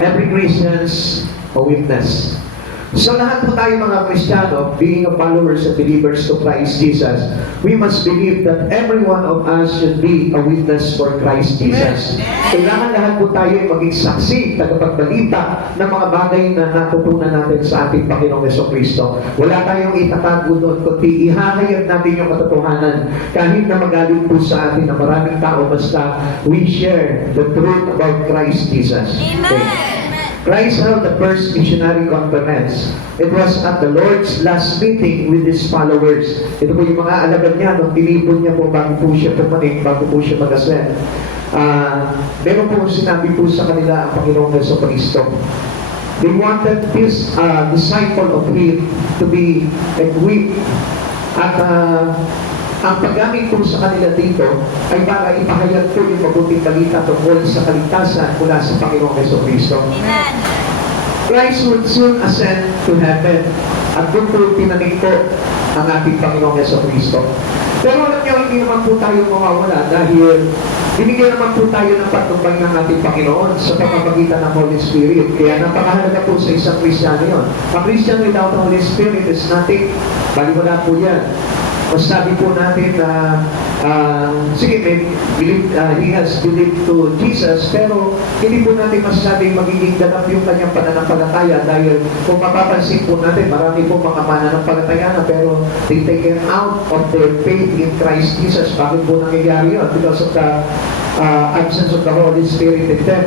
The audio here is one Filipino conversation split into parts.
Every Christian's a witness. So lahat po tayo mga Kristiyano, being a followers and believers to Christ Jesus, we must believe that every one of us should be a witness for Christ Jesus. Kailangan lahat po tayo ay maging saksi, tagapagbalita ng mga bagay na natutunan natin sa ating Panginoong Jesucristo. Wala tayong itatago doon, kundi ihahayag natin yung katotohanan kahit na magaling po sa atin na maraming tao, basta we share the truth about Christ Jesus. Okay. Christ held the first missionary conference. It was at the Lord's last meeting with His followers. Ito po yung mga alagad niya, nung tinipon niya po bago po siya pumanik, bago po siya mag-ascend. Meron po sinabi po sa kanila ang Panginoong Jesucristo. They wanted this disciple of Him to be equipped. At ang paggamit po sa kanila dito ay para ipahayag po yung mabuting balita tungkol sa kaligtasan mula sa Panginoong Jesucristo. Christ would soon ascend to heaven at doon po tinanig po ang ating Panginoong Jesucristo. Pero alam niyo, hindi naman po tayo mawawala dahil binigyan naman po tayo ng patnubay ng ating Panginoon sa pamamagitan ng Holy Spirit. Kaya napakahalaga po sa isang Kristiyano yun. A Christian without the Holy Spirit is nothing. Baliwala po yan. Masabi po natin na sige, he has believed to Jesus, pero hindi po natin masasabing magiging ganap yung kanyang pananampalataya dahil kung mapapansin po natin, marami po mga mananampalataya na pero they taken out of their faith in Christ Jesus. Bakit po nangyayari yun? Because of the absence of the Holy Spirit in them.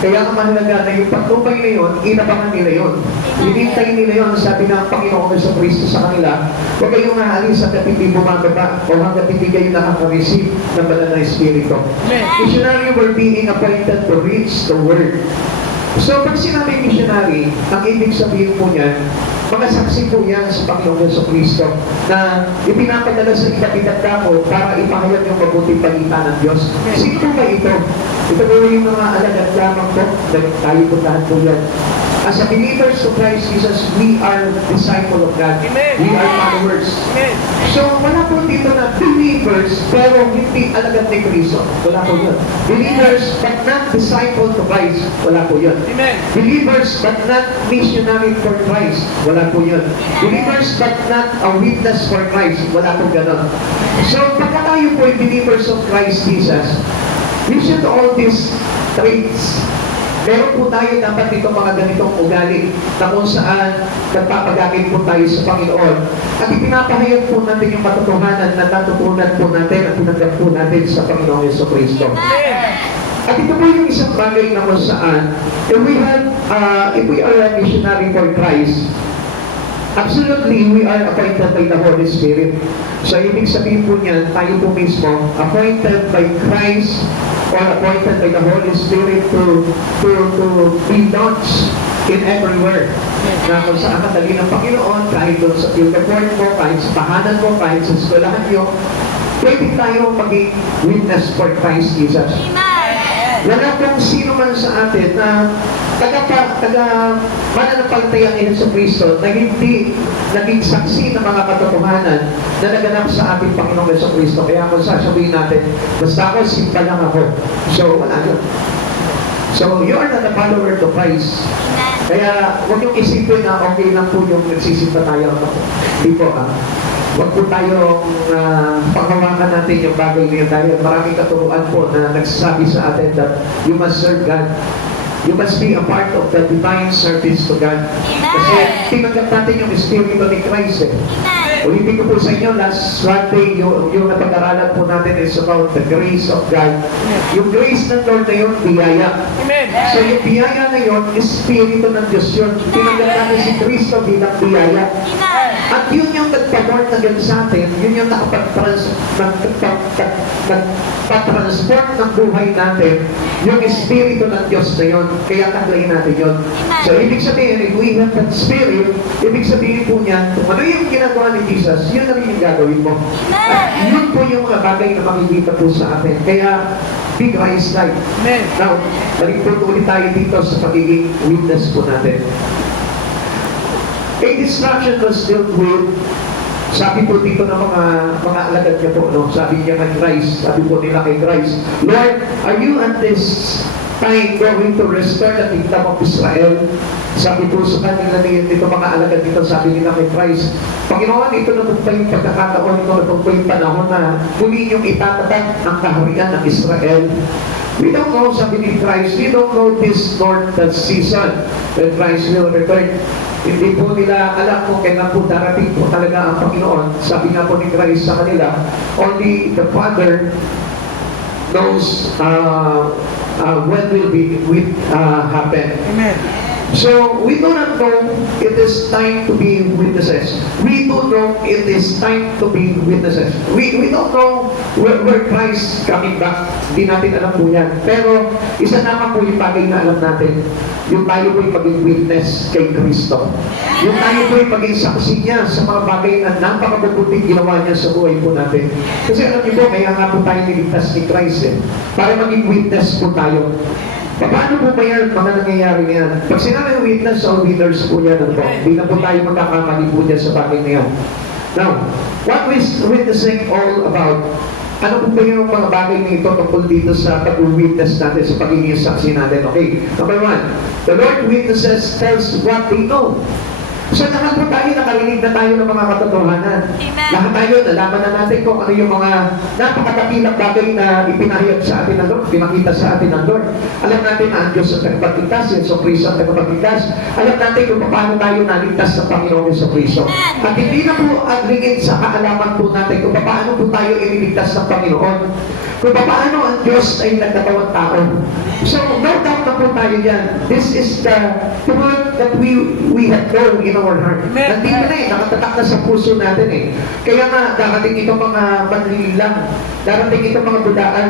Kaya ang mahalaga na yung patnubay na yun, inabangan nila yun. Hinintay nila yun, sabi ng Panginoong Jesucristo sa kanila, huwag kayong aalis hanggat hindi bumababa o hanggat hindi kayo nakaka-receive ng banal na Espiritu. Missionary were being appointed to reach the Word. So, pag sinabing missionary, ang ibig sabihin po niyan, mga saksi po yan sa Panginoong Jesucristo na ipinapadala sa iba't ibang dako para ipahayag yung mabuting balita ng Diyos. Sino po ba ito? Ito po yung mga alagad lamang po. Tayo po lahat po yan. As a believers of Christ Jesus, we are disciple of God. Amen. We are followers. Amen. So, wala po dito na believers, pero hindi alagad ni Cristo. Wala po yun. Believers, but not disciple to Christ. Wala po yun. Amen. Believers, but not missionary for Christ. Wala po yun. Believers, but not a witness for Christ. Wala po ganon. So, pagka tayo po ay believers of Christ Jesus, we should all these traits. Meron po tayo dapat dito mga ganitong ugali na kung saan nagpapagamit po tayo sa Panginoon at ipinapahayag po natin yung katotohanan na natutunan po natin at tinanggap po natin sa Panginoong Jesucristo. At ito po yung isang bagay na kung saan if we are a missionary for Christ, absolutely, we are appointed by the Holy Spirit. So, ibig sabihin po niyan, tayo po mismo, appointed by Christ or appointed by the Holy Spirit to be launched in everywhere. Na kung saan katali ng Panginoon, kahit doon sa field of work mo, kahit sa tahanan mo, kahit sa eskwelahan nyo, pwede tayo maging witness for Christ Jesus. Wala pong sino man sa atin na mananampalataya ni Jesucristo na hindi naging saksi ng mga katotohanan na naganap sa ating Panginoong Jesucristo. Kaya kung sasabihin natin, basta ako, simpa lang ako. So, wala yun. So, you are not a follower to Christ. Kaya, huwag yung isipin na okay lang po yung nagsisimpa tayo. Hindi po, huwag po tayong panghawakan natin yung bagay niya dahil maraming katuruan po na nagsasabi sa atin that you must serve God. You must be a part of the divine service to God. Kasi tinanggap natin yung Espiritu ni Christ. Ulitin ko po sa inyo, last Sunday, yung napag-aralan po natin is about the grace of God. Yung grace ng Lord na yun, biyaya. So yung biyaya na yun, Espiritu ng Diyos yun. Tinanggap natin si Kristo bilang biyaya. At yun yung nagpa-born na gano'n sa atin, yun yung nakapag-transform ng buhay natin, yung Espiritu ng Diyos na yun. Kaya taglayin natin yun. So, ibig sabihin, if we have that Spirit, ibig sabihin po niya, kung ano yung ginagawa ni Jesus, yun na rin yung gagawin mo. At yun po yung mga bagay na makikita po sa atin. Kaya, be Christ-like. Now, balik po ulit tayo dito sa pagiging witness po natin. A distraction was dealt with. Sabi po dito ng mga alagad niya po, no? Sabi niya kay Christ, sabi po nila kay Christ, Lord, are you at this time going to restore the kingdom of Israel. Sabi po sa kanila dito mga alagad dito, sabi nila kay Christ, Panginoon, ito na po pa yung pagkakataon, ito na po pa yung panahon na muli yung itatatag ang kaharian ng Israel. We don't know, sabi ni Christ, we don't know this nor that season when Christ will return. Hindi po nila alam kung kailan po darating po talaga ang Panginoon. Sabi nga po ni Christ sa kanila, only the Father knows when will happen. Amen. So, we do not know it is time to be witnesses. We don't know it is time to be witnesses. We don't know where Christ coming back. Hindi natin alam po yan. Pero, isa naman po yung bagay na alam natin. Yung tayo po yung maging witness kay Kristo. Yung tayo po yung maging saksi niya sa mga bagay na napakabubuting ginawa niya sa buhay po natin. Kasi alam niyo po, kaya nga po tayo niligtas ni Christ para maging witness po tayo. Paano po ba yan, mga nangyayari niyan? Pag sinabi ng witness or winners po yan, hindi na po tayo magkakamali po dyan sa bagay na yan. Now, what is witnessing all about? Ano po ba yung mga bagay na ito tungkol dito sa pag-witness natin, sa pagiging saksi natin? Okay, number one, the Lord witnesses tells what they know. So lahat po tayo nakarinig na tayo ng mga katotohanan. Amen. Lahat tayo, nalaman na natin kung ano yung mga napakatakilang bagay na ipinahayag sa atin ng Lord, pinakita sa atin ng Lord. Alam natin na ang Diyos ang tagapagligtas, Yeso Cristo ang tagapagligtas. Alam natin kung paano tayo naligtas sa Panginoong Yeso Cristo. At hindi na po agringin sa kaalaman po natin kung paano po tayo iniligtas ng Panginoon. Kung paano ang Diyos ay nagkatawang tao. So, no doubt na po tayo yan. This is the word that we have known in our heart. Nandito na nakatatak na sa puso natin Kaya nga, darating itong mga manlilang, darating itong mga budaan,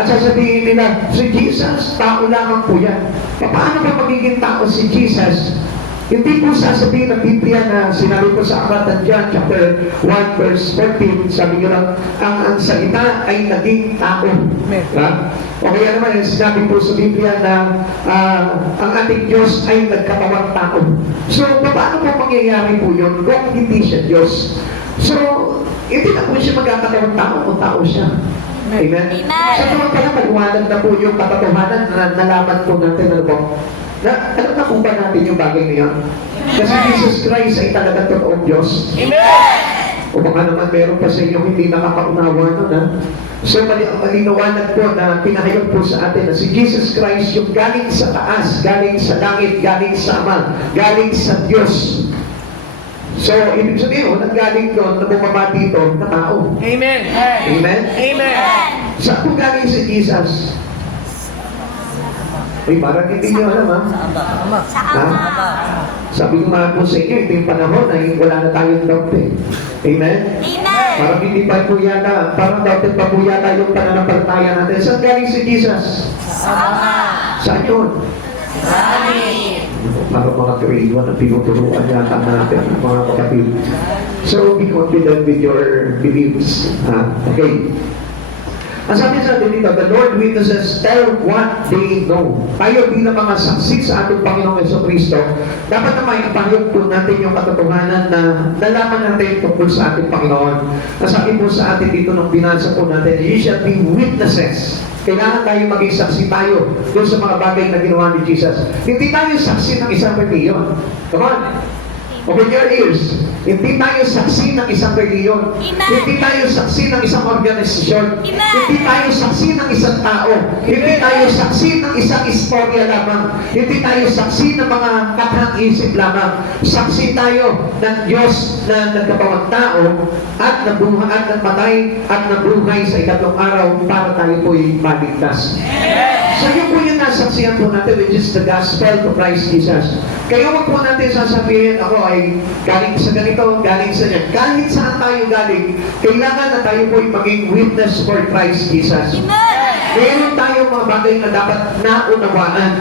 at sasabihin nila, si Jesus, tao lamang po yan. Paano ba magiging tao si Jesus? Hindi po sasabihin ng Biblia na sinabi ko sa aklat John chapter 1 verse 14, sabi nyo lang, ang salita ay naging tao. O kaya naman, sinabi po sa Biblia na ang ating Diyos ay nagkatawang tao. So, paano po mangyayari po yun kung hindi siya Diyos? So, hindi na po siya magkakatawang tao kung tao siya. Amen? Sa naman pala, maliwanag na po yung katotohanan na nalaman po natin ano po. Alam na po ba natin yung bagay na yan? Kasi Jesus Christ ay talagang totoong Diyos. Amen. O baka naman meron pa sa inyo hindi nakakaunawa nun So malinawanag po na pinahayag po sa atin na si Jesus Christ yung galing sa taas, galing sa langit, galing sa Ama, galing sa Diyos. So, ibig sabihin, walang galing doon na bumaba dito na tao. Amen. Amen? Amen. Saan po galing si Jesus? Ay, parang hindi nyo alam, ha? Sa Ama. Sabi ko nga po sa inyo, ito yung panahon na wala na tayong doubt Amen? Amen. Parang hindi pa po yata, parang doubted pa po yata yung pananampalataya natin. Saan galing si Jesus? Sa Ama. Saan yun? Parang mga grade 1 ang pinuturuan yata natin, mga kapatid. So, be confident with your beliefs. Okay. Ang sabi sa atin dito, the Lord witnesses tell what they know. Tayo bilang mga saksi sa ating Panginoong Jesucristo, dapat na may ipahayag po natin yung katotohanan na nalaman natin tungkol sa ating Panginoon. Ang sabi po sa atin dito nung binasa po natin, you shall be witnesses. Kailangan tayo maging saksi tayo doon sa mga bagay na ginawa ni Jesus. Hindi tayo saksi ng isang reliyon. Come on. Open your ears. Hindi tayo saksi ng isang reliyon. Hindi tayo saksi ng isang organisasyon. Hindi tayo saksi ng isang tao. Hindi tayo saksi ng isang istorya lamang. Hindi tayo saksi ng mga katang-isip lamang. Saksi tayo ng Diyos na nagkatawang tao at nabuhay at nagmatay at nabuhay sa ikatlong araw para tayo po'y maligtas. So yun po yung nasaksihan po natin, which is the gospel to Christ Jesus. Kaya wag po natin sasabihin, ako ay galing sa ganito, galing sa niyan. Kahit saan tayo galing, kailangan na tayo po'y maging witness for Christ Jesus. Meron tayong mga bagay na dapat naunawaan.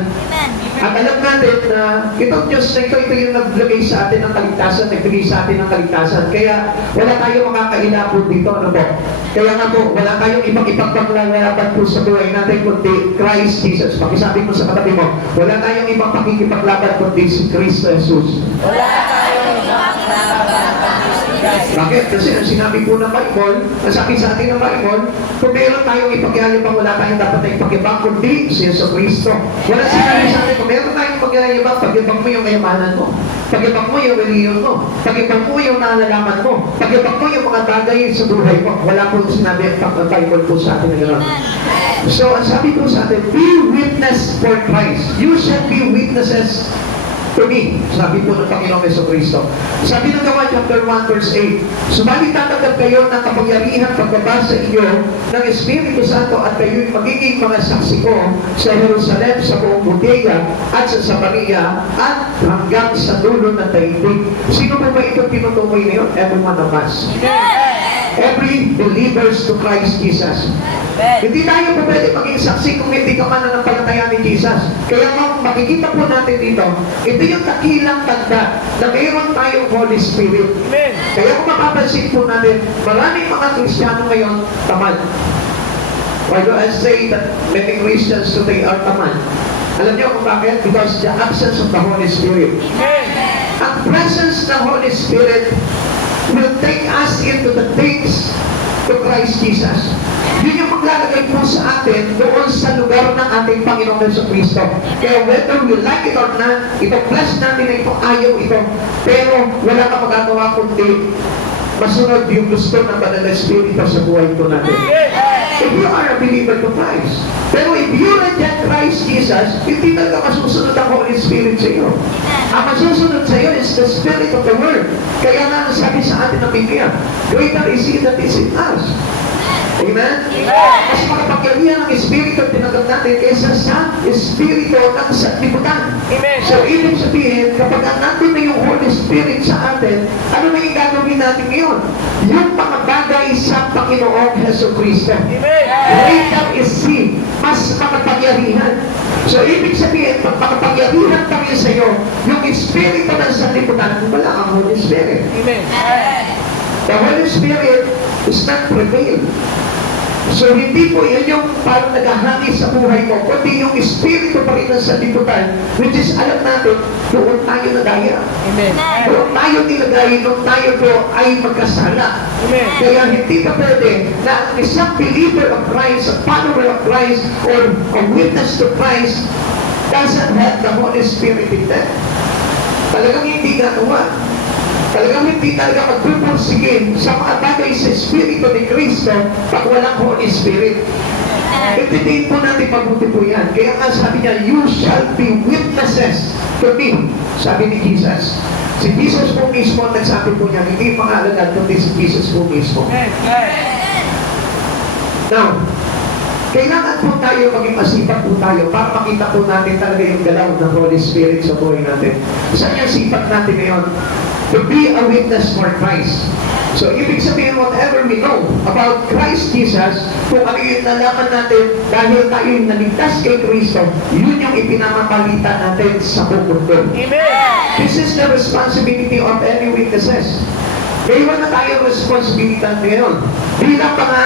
At alam natin na itong Diyos na ito yung naglagay sa atin ng kaligtasan, nagbigay sa atin ng kaligtasan. Kaya wala tayong makakailapon dito, ano po? Kaya nga po, wala tayong ibang ipaglalaban po sa buhay natin kundi Christ Jesus. Pakisabi mo sa katabi mo, wala tayong ibang pakikipaglaban kundi si Kristo Jesus. Wala tayong ibang laban kundi si Bakit? Kasi ang sinabi po ng Bible, ang sabi sa atin ng Bible, kung meron tayong ipagyayabang, wala tayong dapat na ipagyabang, kundi si Yesu Cristo. Wala sinabi sa atin, kung meron tayong ipagyayabang, pagyabang mo yung kayamanan mo. Pagyabang mo yung reliyon mo. Pagyabang mo yung nalalaman mo. Pagyabang mo yung mga bagay sa buhay mo. Wala po sinabi ang Bible po sa atin na gano'n. So, ang sabi po sa atin, be witness for Christ. You shall be witnesses to me. Sabi po ng Panginoong Jesucristo. Sabi ng Gawa chapter 1 verse 8, subalit tatanggap kayo ng kapangyarihan pagbaba sa inyo ng Espiritu Santo at kayo'y magiging mga saksi ko sa Jerusalem, sa buong Judea at sa Samaria at hanggang sa dulo ng daigdig. Sino po ba ito tinutukoy niyo? Every one of us. Every believers to Christ Jesus. Hindi tayo po pwede maging saksi kung hindi ka mananampalataya ni Jesus. Kaya makikita po natin dito, ito yung dakilang tanda na mayroon tayong Holy Spirit. Amen. Kaya kung mapapansin po natin, maraming mga Kristiyano ngayon tamad. Why do I say that many Christians today are tamad? Alam niyo kung bakit? Because the absence of the Holy Spirit. Amen. Ang presence ng Holy Spirit will take us into the things to Christ Jesus. Yun yung maglalagay po sa atin doon sa lugar ng ating Panginoong Jesucristo. Kaya whether we like it or not, ito bless natin na ito, ayaw ito, pero wala ka magagawa kundi masunod yung gusto ng Banal na Espiritu sa buhay ito natin. If you are a believer to Christ, pero if you reject Christ Jesus, hindi talaga masusunod ang Holy Spirit sa iyo. Ang masusunod sa iyo is the Spirit of the Word. Kaya nga sabi sa atin ng Biblia, greater is He that is in us. Amen? Mas makapagyarihan ng Espiritu ang tinanggap natin kaysa sa Espiritu ng sanlibutan. Amen. So, ibig sabihin, kapag nandun na yung Holy Spirit sa atin, ano na yung gagawin natin ngayon? Yung mga bagay sa Panginoong Jesucristo. Amen. Greater is He. Mas makapagyarihan. So, ibig sabihin, pag makapagyarihan kami sa iyo, yung Espiritu ng sanlibutan, wala ang Holy Spirit. Amen. The Holy Spirit is not prevailed. So, hindi po yan yung parang naghahangin sa buhay mo, kundi yung Espiritu pa rin ng sanlibutan, which is alam natin, doon tayo nadaya. Amen. Doon tayo nilagay, doon tayo po ay magkasala. Amen. Kaya hindi ka pwede na ang isang believer of Christ, a follower of Christ, or a witness to Christ, doesn't have the Holy Spirit in them. Talagang hindi gagawa. Talagang hindi talaga magpupursigin sa mga bagay sa Espiritu ni Kristo pag walang Holy Spirit. Intindihin po natin mabuti po yan. Kaya nga sabi niya, you shall be witnesses to me. Sabi ni Jesus. Si Jesus po mismo ang nagsabi po niya, hindi mga alagad, kundi si Jesus po mismo. Now, kailangan po tayo maging masipag po tayo para makita po natin talaga yung galaw ng Holy Spirit sa buhay natin. Saan yung sipag natin ngayon? To be a witness for Christ. So, ibig sabihin, whatever we know about Christ Jesus, kung ano yung nalaman natin dahil tayo yung naligtas kay Kristo, yun yung ipinamapalita natin sa buong mundo. Amen. This is the responsibility of any witnesses. Mayroon na tayong responsibilidad ngayon. Bilang mga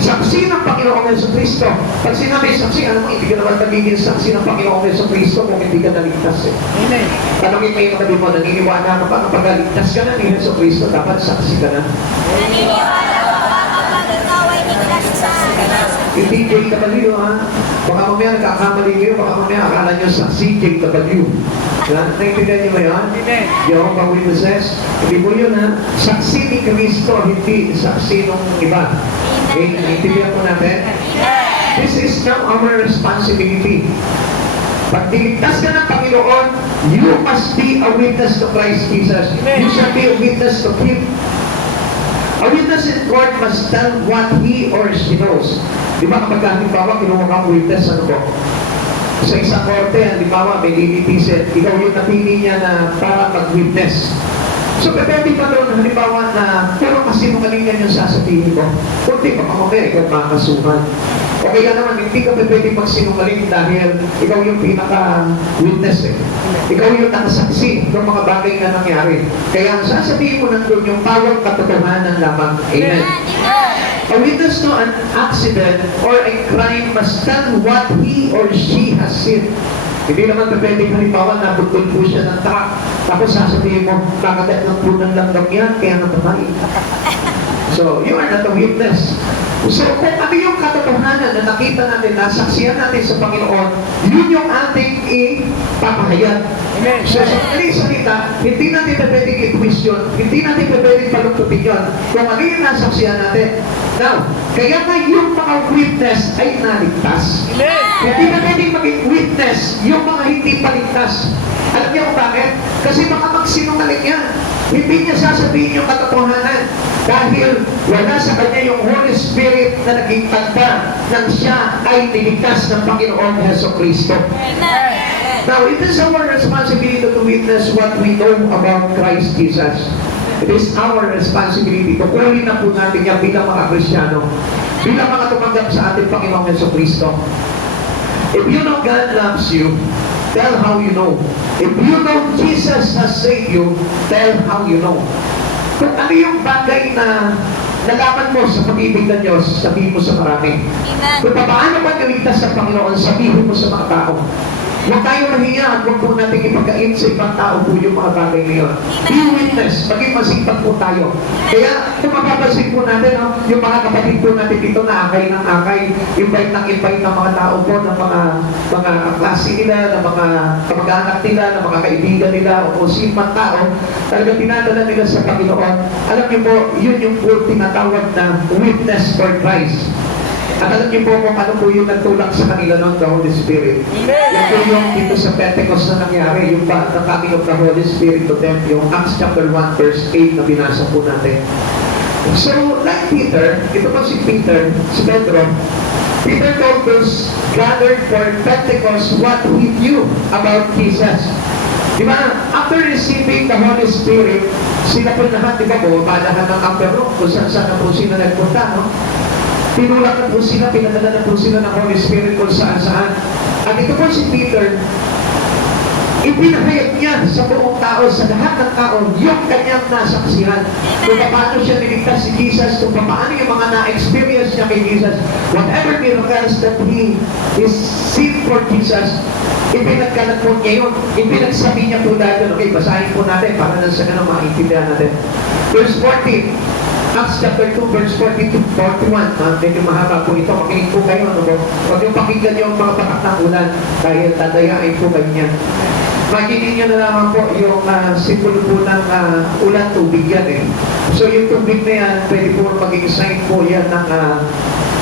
saksi ng Panginoong Jesucristo. Pag sinabi saksi, alam mo, hindi ka naman magiging saksi ng Panginoong Jesucristo kung hindi ka naligtas eh. Amen. Tanongin mo yung katabi mo, naniniwala ka pa kapag naligtas ka na ni Jesucristo, dapat saksi ka na. Naniniwala ko kapag ikaw ay ligtas sa Hindi JW ha. Baka mamaya nagkakamali kayo, baka mamaya akala nyo saksi JW. Naintindihan niyo ba yun? Amen. Jehovah Witnesses, hindi po yun ha. Saksi ni Kristo, hindi saksi ng iba. Okay, naintindihan po natin? This is now our responsibility. Pag niligtas ka ng Panginoon, you must be a witness to Christ Jesus. You shall be a witness to Him. A witness in court must tell what he or she knows. Di ba kapag halimbawa kinuha kang witness, ano po? Sa isang korte, halimbawa may lilitisin, ikaw yung napili niya na para mag-witness. So, pwede pa doon, halimbawa na, pero kasinungaling yan yung sasabihin ko. Kundi, baka mamaya, ikaw makakasuhan. O kaya naman, hindi ka pwede magsinungaling dahil ikaw yung pinaka-witness eh. Ikaw yung nakasaksi ng mga bagay na nangyari. Kaya ang sasabihin mo nandun yung pawang katotohanan lamang. Amen. A witness to an accident or a crime must tell what he or she has seen. Hindi naman pwede halimbawa na butol po siya ng truck. Tapos sasabihin mo, nakagat ng punang langgam yan, kaya natatay. So, you are not a witness. So, kung ano yung katotohanan na nakita natin, nasaksiyan natin sa Panginoon, yun yung ating ipapahayag. So, sa madaling salita, hindi natin pwedeng i-twist yun, hindi natin pwedeng palungtutin yun, kung ano yung nasaksiyan natin. Now, kaya nga yung mga witness ay naligtas. Hindi na pwedeng maging witness yung mga hindi paligtas. Alam niyo kung bakit? Kasi baka magsinungaling yan. Hindi niya sasabihin yung katotohanan dahil wala sa kanya yung Holy Spirit na naging tanda nang siya ay niligtas ng Panginoon Jesucristo. Now, it is our responsibility to witness what we know about Christ Jesus. It is our responsibility. Tukurin na po natin yan bilang mga Kristiyano, bilang mga tumanggap sa ating Panginoon Jesucristo. If you know God loves you, tell how you know. If you know Jesus has saved you, tell how you know. Kung ano yung bagay na nalaman mo sa pag-ibig ng Diyos, sabihin mo sa marami. Kung paano ba galigtas sa Panginoon, sabihin mo sa mga tao. Huwag tayo mahiya at huwag po natin ipagkain sa ibang tao po yung mga bagay na yun. Be witness, maging masipag po tayo. Kaya kung mapapansin po natin, yung mga kapatid po natin dito na akay ng akay, invite ng mga tao po, ng mga klase nila, ng mga kamag-anak nila, ng mga kaibigan nila, o kung sino man tao, talagang tinadala nila sa Panginoon. Alam niyo po, yun yung po tinatawag na witness for Christ. At alam niyo po kung ano po yung nagtulak sa kanila noon, the Holy Spirit. Yan po yung dito sa Pentecost na nangyari, yung the coming of the Holy Spirit to them, yung Acts chapter 1 verse 8 na binasa po natin. So, like Peter, ito po si Peter, si Pedro, Peter told those gathered for Pentecost what he knew about Jesus. Diba? After receiving the Holy Spirit, sila po lahat, diba po, balahan ng upper room, kung saan na po sila nagpunta, no? Tinulak na po sila, pinadala na po sila ng Holy Spirit kung saan-saan. At ito po si Peter, ipinahayag niya sa buong tao, sa lahat ng tao, yung kanyang nasaksihan. Kung paano siya niligtas si Jesus, kung paano yung mga na-experience niya kay Jesus, whatever miracles that he is seen for Jesus, ipinagkalat po niya yun. Ipinagsabi niya po dahil, okay, basahin po natin para na sa ganun maintindihan natin. Verse 14, Acts chapter 2, verse 42, 41. Medyo mahaba po ito. Makinig po kayo. Ano po? Huwag yung pakinggan yung mga patak ng ulan dahil tadayain po kayo niyan. Magiging nyo na naman po yung simbolo po ng ulan, tubig yan eh. So yung tubig na yan, pwede po maging sign po yan ng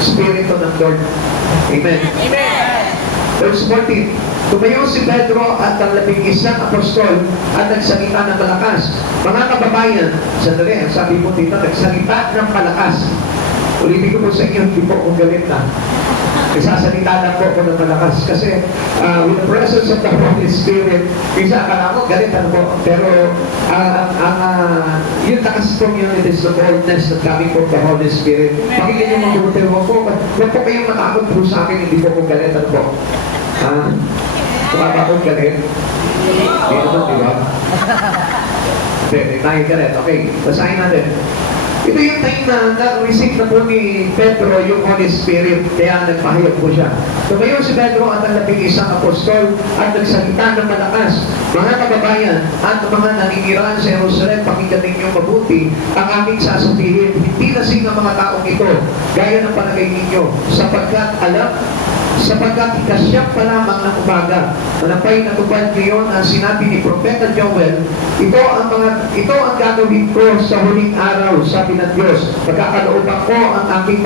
Spirito ng Lord. Amen. Amen. Verse 14, tumayo si Pedro at ang 11 apostol at nagsalita ng malakas. Mga kababayan, sandali, sabi mo dito, nagsalita ng malakas. Ulitin ko po sa inyo, hindi po akong galit na. Nagsasalita lang po ako ng malakas. Kasi with the presence of the Holy Spirit, minsan akala ko galit ano po. Pero yung takas po yun, it is the boldness that coming from the Holy Spirit. Pakinggan yung mga buti, huwag po kayong matakot po sa akin, hindi po ako galit ano po. Tumaba akong galit. Hindi naman, di ba? Hindi, tayo galit. Okay, basahin natin. Ito yung time na na-receive na po ni Pedro yung Holy Spirit, kaya nagpahayag po siya. Tumayo si Pedro at ang 11 apostol at nagsalita ng malakas. Mga kababayan at mga naninirahan sa Jerusalem, pakinggan ninyo mabuti ang aming sasabihin. Hindi lasing ang mga taong ito, gaya ng palagay ninyo, sapagkat ikasyap pa lamang ng umaga, manapay na tupad ngayon ang sinabi ni Propeta Joel, ito ang gagawin ko sa huling araw, sabi ng Diyos, pagkakalooban ko ang aking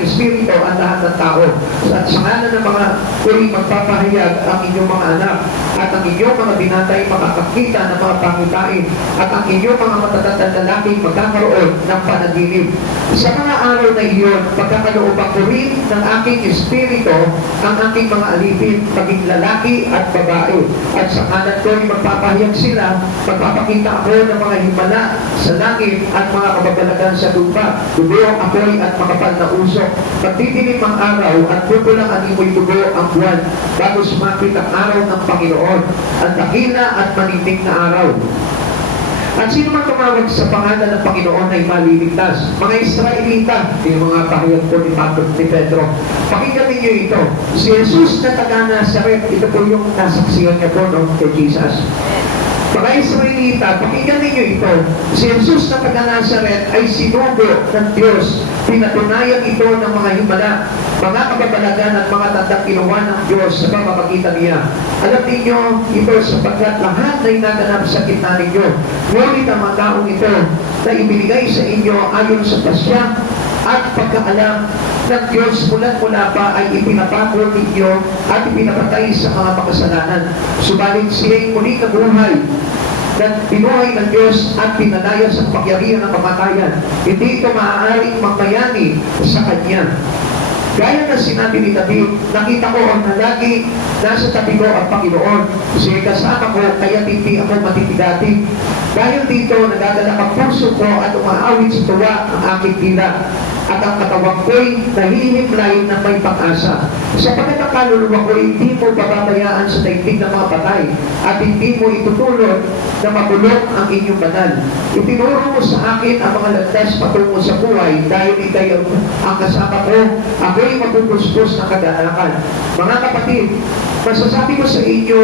espiritu ang lahat ng tao, at sa ngalan ng mga kuri magpapahayag ang inyong mga anak, at ang inyong mga binatay makakakita ng mga pangitain, at ang inyong mga matatandang lalaki magkakaroon ng panaginip. Sa mga araw na iyon, pagkakalooban ko rin ng aking espiritu ang aking mga alipin, maging lalaki at babae. At sa kanan ko'y magpapahayag sila, magpapakita ako ng mga himala sa langit at mga kababalagan sa lupa. Dugo ako'y at makapal na usok. Pagtitilim ang araw at pupulang animoy dugo ang buwan bago sumapit ang araw ng Panginoon, ang dakila at maniting na araw. At sino man tumawag sa pangalan ng Panginoon ay maliligtas. Mga Israelita, yung mga pahayag po ni Pedro. Pakinggan ninyo ito. Si Jesus na taga Nazaret, ito po yung nasaksiyan niya po no, kay Jesus. Mga Israelita, pakinggan ninyo ito. Si Jesus na taga Nazaret ay sinugo ng Diyos. Pinatunayan ito ng mga himala, mga kababalagan at mga tandang ginawa ng Diyos sa pamamagitan niya. Alam ninyo ito sapagkat lahat na inaganap sa gitna ninyo. Ngunit ang mga taong ito na ibinigay sa inyo ayon sa pasya at pagkaalam ng Diyos mula pa ay ipinapako ninyo at ipinapatay sa mga makasalanan. Subalit siya'y muling nabuhay na binuhay ng Diyos at pinalaya sa pagyarihan ng kamatayan. Hindi ito maaaring magmayani sa Kanya. Gaya na sinabi ni David, nakita ko na lagi nasa tabi ko ang Panginoon. Siya'y kasama ko, kaya hindi ako matitidati. Dahil dito, nagdadala ang puso ko at umaawit sa tuwa ang aking dila. At ang katawan ko'y nahihimlay na may pag-asa. Sapagkat ang kaluluwa ko'y hindi mo pababayaan sa daigdig ng mga patay at hindi mo itutulot na mabulok ang inyong banal. Itinuro mo sa akin ang mga landas patungo sa buhay dahil ikay ang kasama ko. Ako'y mapupuspos na kaganakan. Mga kapatid, masasabi ko sa inyo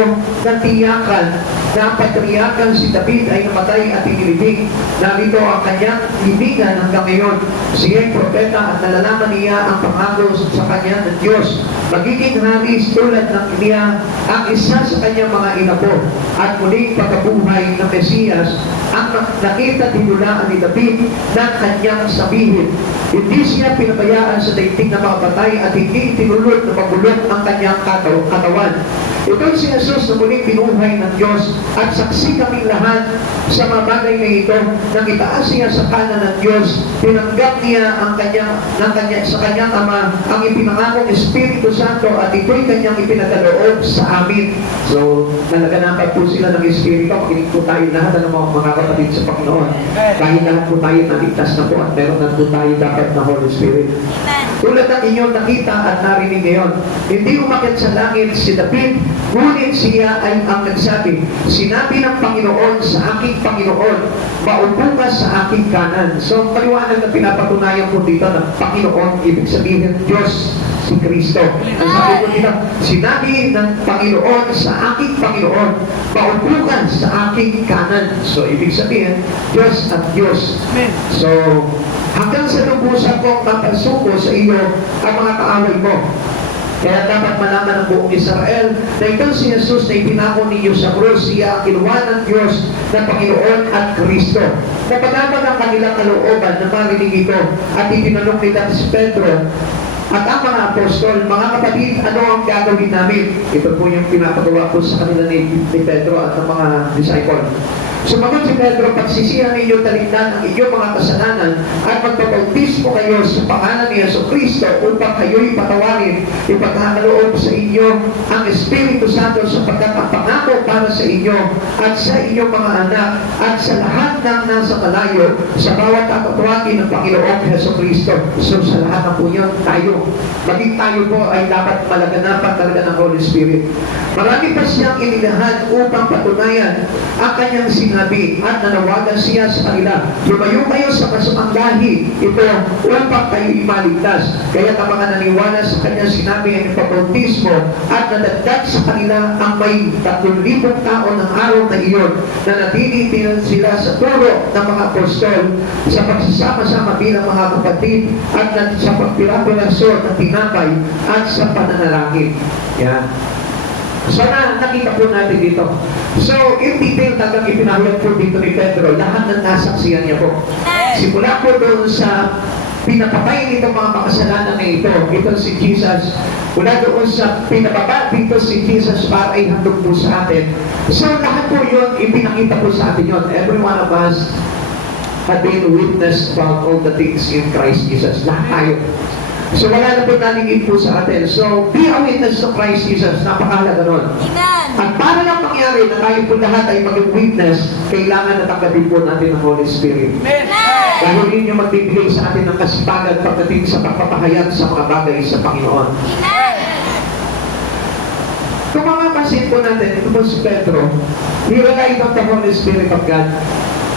na tiyakan na ang patriyakan si David ay namatay at inilibing. Narito ang kanyang libingan hanggang ngayon. Siya'y propeta at nalalaman niya ang pangako sa kanya ng Diyos. Magiging halis tulad ng niya ang isa sa kanyang mga inapo at muling pagkabuhay ng Mesiyas ang nakita tinulaan ni David ng kanyang sabihin. Hindi siya pinabayaan sa daigdig ng mga patay at hindi tinulot na mabulok ang kanyang katawan. Ito si Jesus na muling binuhay ng Diyos at saksi kaming lahat sa mga bagay na ito. Nang itaas siya sa kanan ng Diyos, tinanggap niya sa kanyang Ama ang ipinangakong Espiritu Santo at ito'y kanyang ipinagaloob sa amin. So, nalaganapan po sila ng Espiritu. Makinig po tayo lahat ng mga kapatid sa Panginoon. Dahil lahat po tayo naligtas na po at meron na po tayo dapat na Holy Spirit. Tulad ng inyong nakita at narinig ngayon, hindi umakit sa langit si David, ngunit siya ay ang nagsabi, sinabi ng Panginoon sa aking Panginoon, maupo ka sa aking kanan. So, paliwanag na pinapatunayan po dito ng Panginoon, ibig sabihin Diyos, si Kristo. Ang sabi ko dito, sinabi ng Panginoon sa aking Panginoon, maupo ka sa aking kanan. So, ibig sabihin, Diyos at Diyos. So, hanggang sa lubusan kong mapasuko sa iyo ang mga kaaway mo. Kaya dapat malaman ng buong Israel na ito si Jesus na ipinako ninyo sa krus, siya ang kinuha ng Diyos na Panginoon at Kristo. Napagabag ang kanilang kalooban na marinig ito at itinanong nila si Pedro at ang mga apostol, mga kapatid, ano ang gagawin namin? Ito po yung pinapagawa po sa kanila ni Pedro at ng mga disciple. Sumagot si Pedro, pagsisihan ninyo talikdan ang inyong mga kasalanan at magpapautismo kayo sa pangalan ni Jesucristo upang kayo'y patawarin. Ipagkakaloob sa inyo ang Espiritu Santo sapagkat ang pangako para sa inyo at sa inyong mga anak at sa lahat ng nasa kalayo sa bawat kakatawagin ng Panginoong Jesucristo. So sa lahat na po yun, tayo. Maging tayo po ay dapat malaganapan talaga ng Holy Spirit. Marami pa siyang inilahan upang patunayan ang kanyang sinabi at nanawagan siya sa kanila. Lumayo kayo sa kasamang lahi ito upang kayo imaligtas. Kaya ang mga naniwala sa kanyang sinabi ay nagpabautismo at nadagdag sa kanila ang may 3,000 tao ng araw na iyon na natili sila sa turo ng mga apostol sa pagsasama-sama bilang mga kapatid at sa pagpirapirasyon ng tinapay at sa pananalangin. Yan. So, nakita po natin dito. So, in detail, talagang ipinahayag po dito ni Pedro, lahat ng nasaksiyan niya po. Simula po doon sa pinapatay nitong mga makasalanan na ito si Jesus. Mula doon sa pinababa dito si Jesus para ay handog po sa atin. So, lahat po yun, ipinakita po sa atin yun. Every one of us have been witness about all the things in Christ Jesus. Lahat tayo. So wala na po naligid po sa atin. So be a witness to Christ Jesus. Napakahalaga nun. Amen. At para lang mangyari na tayo po lahat ay maging witness, kailangan na tanggapin po natin ang Holy Spirit. Amen. Dahil yun yung magbibigay sa atin ng kasipagan pagdating sa pagpapahayag sa mga bagay sa Panginoon. Amen. Kung mamapansin po natin, ito po si Pedro, he relied on the Holy Spirit of God.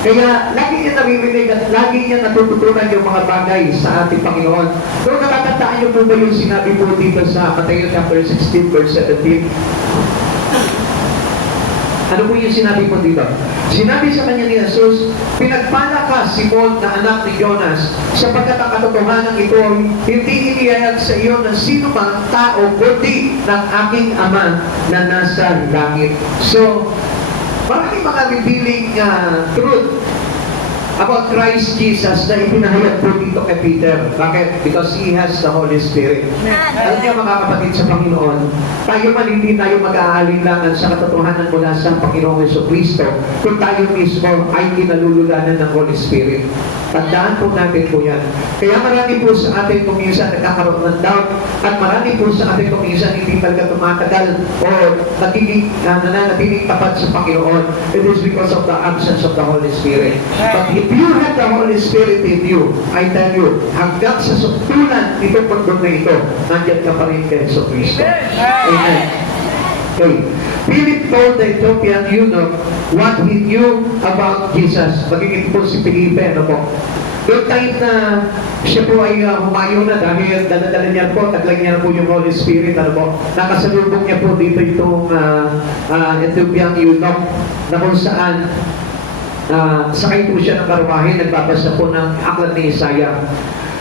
Kaya lagi niya naririnig at lagi niya natututunan yung mga bagay sa ating Panginoon. Kung natatandaan niyo po ba yung sinabi po dito sa Matthew chapter 16 verse 17? Ano po yung sinabi po dito? Sinabi sa kanya ni Jesus, pinagpala ka, Simon, na anak ni Jonas, sapagkat ang katotohanan ito hindi inihayag sa iyo ng sino mang tao, kundi ng aking Ama na nasa langit. So, maraming mga revealing truth about Christ Jesus na ipinahayag po dito kay Peter. Bakit? Because He has the Holy Spirit. Alam niyo mga kapatid sa Panginoon, tayo man hindi tayo mag-aalinlangan sa katotohanan mula sa Panginoong Jesucristo kung tayo mismo ay kinalululanan ng Holy Spirit. Tandaan po natin po yan. Kaya marami po sa atin kung minsan nagkakaroon ng doubt at marami po sa atin kung minsan hindi talaga tumatagal o nananatiling tapat sa Panginoon. It is because of the absence of the Holy Spirit. But if you have the Holy Spirit in you, I tell you, hanggang sa suktulan itong mundo na ito, nandiyan ka pa rin kay Jesucristo. Amen. Okay. Philip told the Ethiopian eunuch what he knew about Jesus. Magiging po si Felipe, ano po? Yung time na siya po ay humayo na dahil daladala niya po, taglag niya po yung Holy Spirit, ano po? Nakasalubong niya po dito itong Ethiopian eunuch na kung saan sakay po siya ng karumahin, nagbabasa po ng aklat ni Isaiah.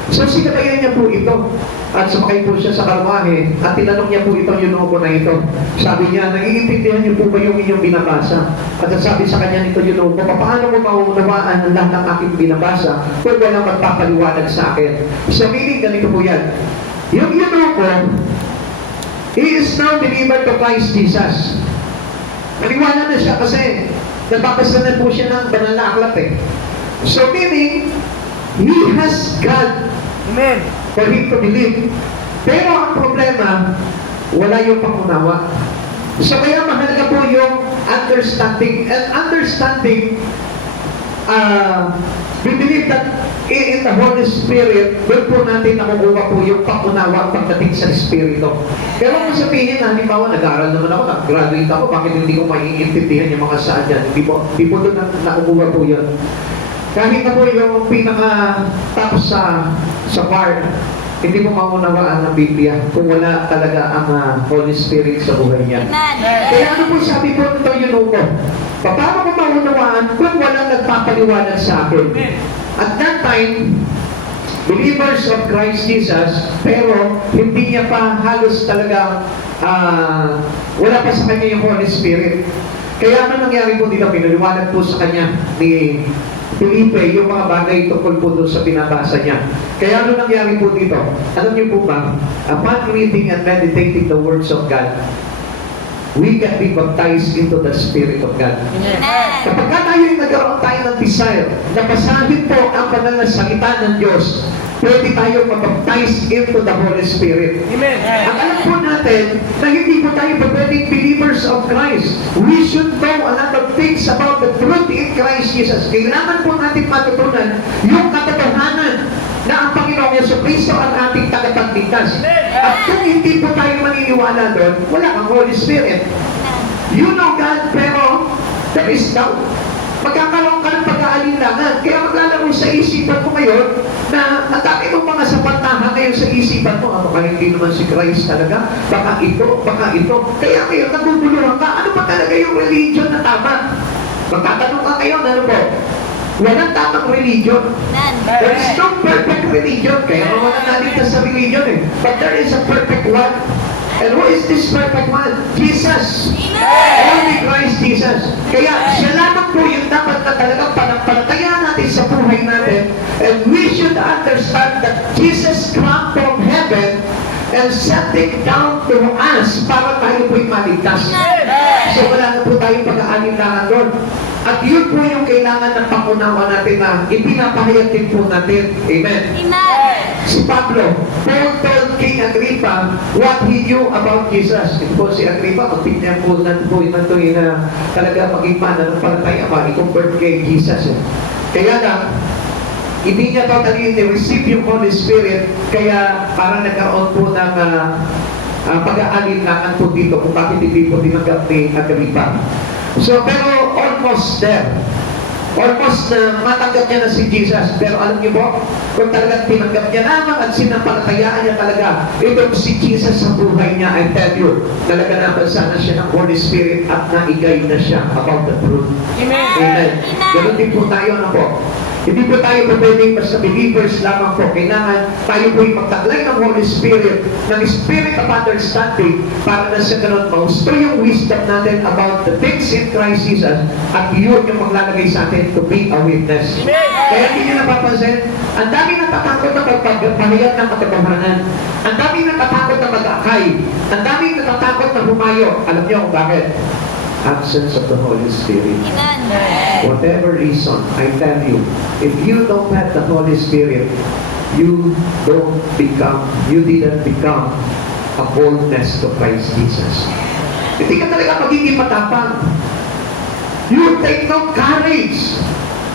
So sinabayan niya po ito at sumakay po siya sa karumahe at tinanong niya po itong eunuko na ito. Sabi niya, naiintindihan niyo po ba yung inyong binabasa? At sabi sa kanya nito eunuko, paano mo maunawaan ang lahat ng aking binabasa kung walang magpapaliwanag sa akin? So meaning, ganito po yan. Yung eunuko, he is now believer to Christ Jesus. Maniwala na siya kasi nababasa na po siya ng banal na aklat eh. So meaning, he has God. Amen. For him to believe. Pero ang problema, wala yung pangunawa. So kaya mahalaga po yung understanding. And understanding, we believe that in the Holy Spirit, doon po natin nakukuha po yung pangunawa pagdating sa Espiritu. Pero kung sabihin na, halimbawa, nag-aaral naman ako, nag-graduate ako, bakit hindi ko maiintindihan yung mga saan yan? Hindi po doon nakukuha po yun. Kahit na po yung pinaka-tapos sa bar, hindi mo maunawaan ang Biblia kung wala talaga ang Holy Spirit sa buhay niya. Kaya ano po sabi po nito eunuko? Paano ko maunawaan kung walang nagpapaliwanag sa akin? At that time, believers of Christ Jesus, pero hindi niya pa halos talaga, wala pa sa kanya yung Holy Spirit. Kaya ano nangyari po dito? Pinaliwanag po sa kanya ni Felipe yung mga bagay tungkol po doon sa binabasa niya. Kaya ano nangyari po dito? Alam niyo po ba, upon reading and meditating the words of God, we can be baptized into the Spirit of God. Kapag tayo nagkaroon tayo ng desire na basahin po ang banal na salita ng Diyos, pwede tayo mabaptize into the Holy Spirit. Amen. At alam po natin na hindi po tayo pwedeng believers of Christ. We should know a lot of things about the truth in Christ Jesus. Kailangan po natin matutunan yung katotohanan na ang Panginoong Jesucristo ang ating tagapagligtas. At kung hindi po tayo maniniwala doon, wala kang Holy Spirit. You know God, pero there is doubt. Magkakaroon ka ng pag-aalinlangan. Kaya maglalaro sa isipan mo ngayon na ang dami mong mga sapantahan ngayon sa isipan mo. Baka hindi naman si Christ talaga. Baka ito, baka ito. Kaya ngayon naguguluhan ka. Ano ba talaga yung religion na tama? Magtatanong ka ngayon, ano po? Walang tamang religion. There is no perfect religion. Kaya wala naligtas sa religion eh. But there is a perfect one. And who is this perfect one? Jesus. Only Christ Jesus. Kaya siya lamang po yung dapat na talagang panampalatayaan natin sa buhay natin. And we should understand that Jesus came from heaven and something down to us para tayo po'y maligtas. So wala na po tayong pag-aalinlangan doon. At yun po yung kailangan ng pangunawa natin na ipinapahayag din po natin. Amen. Si Pablo, Paul told King Agrippa what he knew about Jesus. Ito po si Agrippa, opinion po na ito na talaga maging mananampalataya pa, i-convert kay Jesus. Kaya lang, hindi niya totally receive yung Holy Spirit, kaya parang nagkaroon po ng pag-aalinlangan po dito kung bakit hindi po tinanggap ni Agrippa. So, pero almost there. almost na matanggap niya na si Jesus. Pero alam niyo po, kung talagang tinanggap niya naman at sinampalatayaan niya talaga itong si Jesus sa buhay niya, I tell you, talaga nabasa na siya ng Holy Spirit at naigay na siya about the truth. Amen. Amen. Ganun din po tayo na po. Hindi po tayo pwedeng basta believers lamang po. Kailangan tayo po'y magtaglay ng Holy Spirit, ng Spirit of understanding, para na sa ganun magusto yung wisdom natin about the things in Christ Jesus, at yun yung maglalagay sa atin to be a witness. Kaya hindi nyo napapansin, ang dami natatakot na pagpahayag ng katotohanan. Ang dami natatakot na mag-akay. Ang dami natatakot na humayo. Alam niyo kung bakit? Absence of the Holy Spirit. Amen. Whatever reason, I tell you, if you don't have the Holy Spirit, you didn't become a boldness to Christ Jesus. Hindi ka talaga magiging matapang. You take no courage.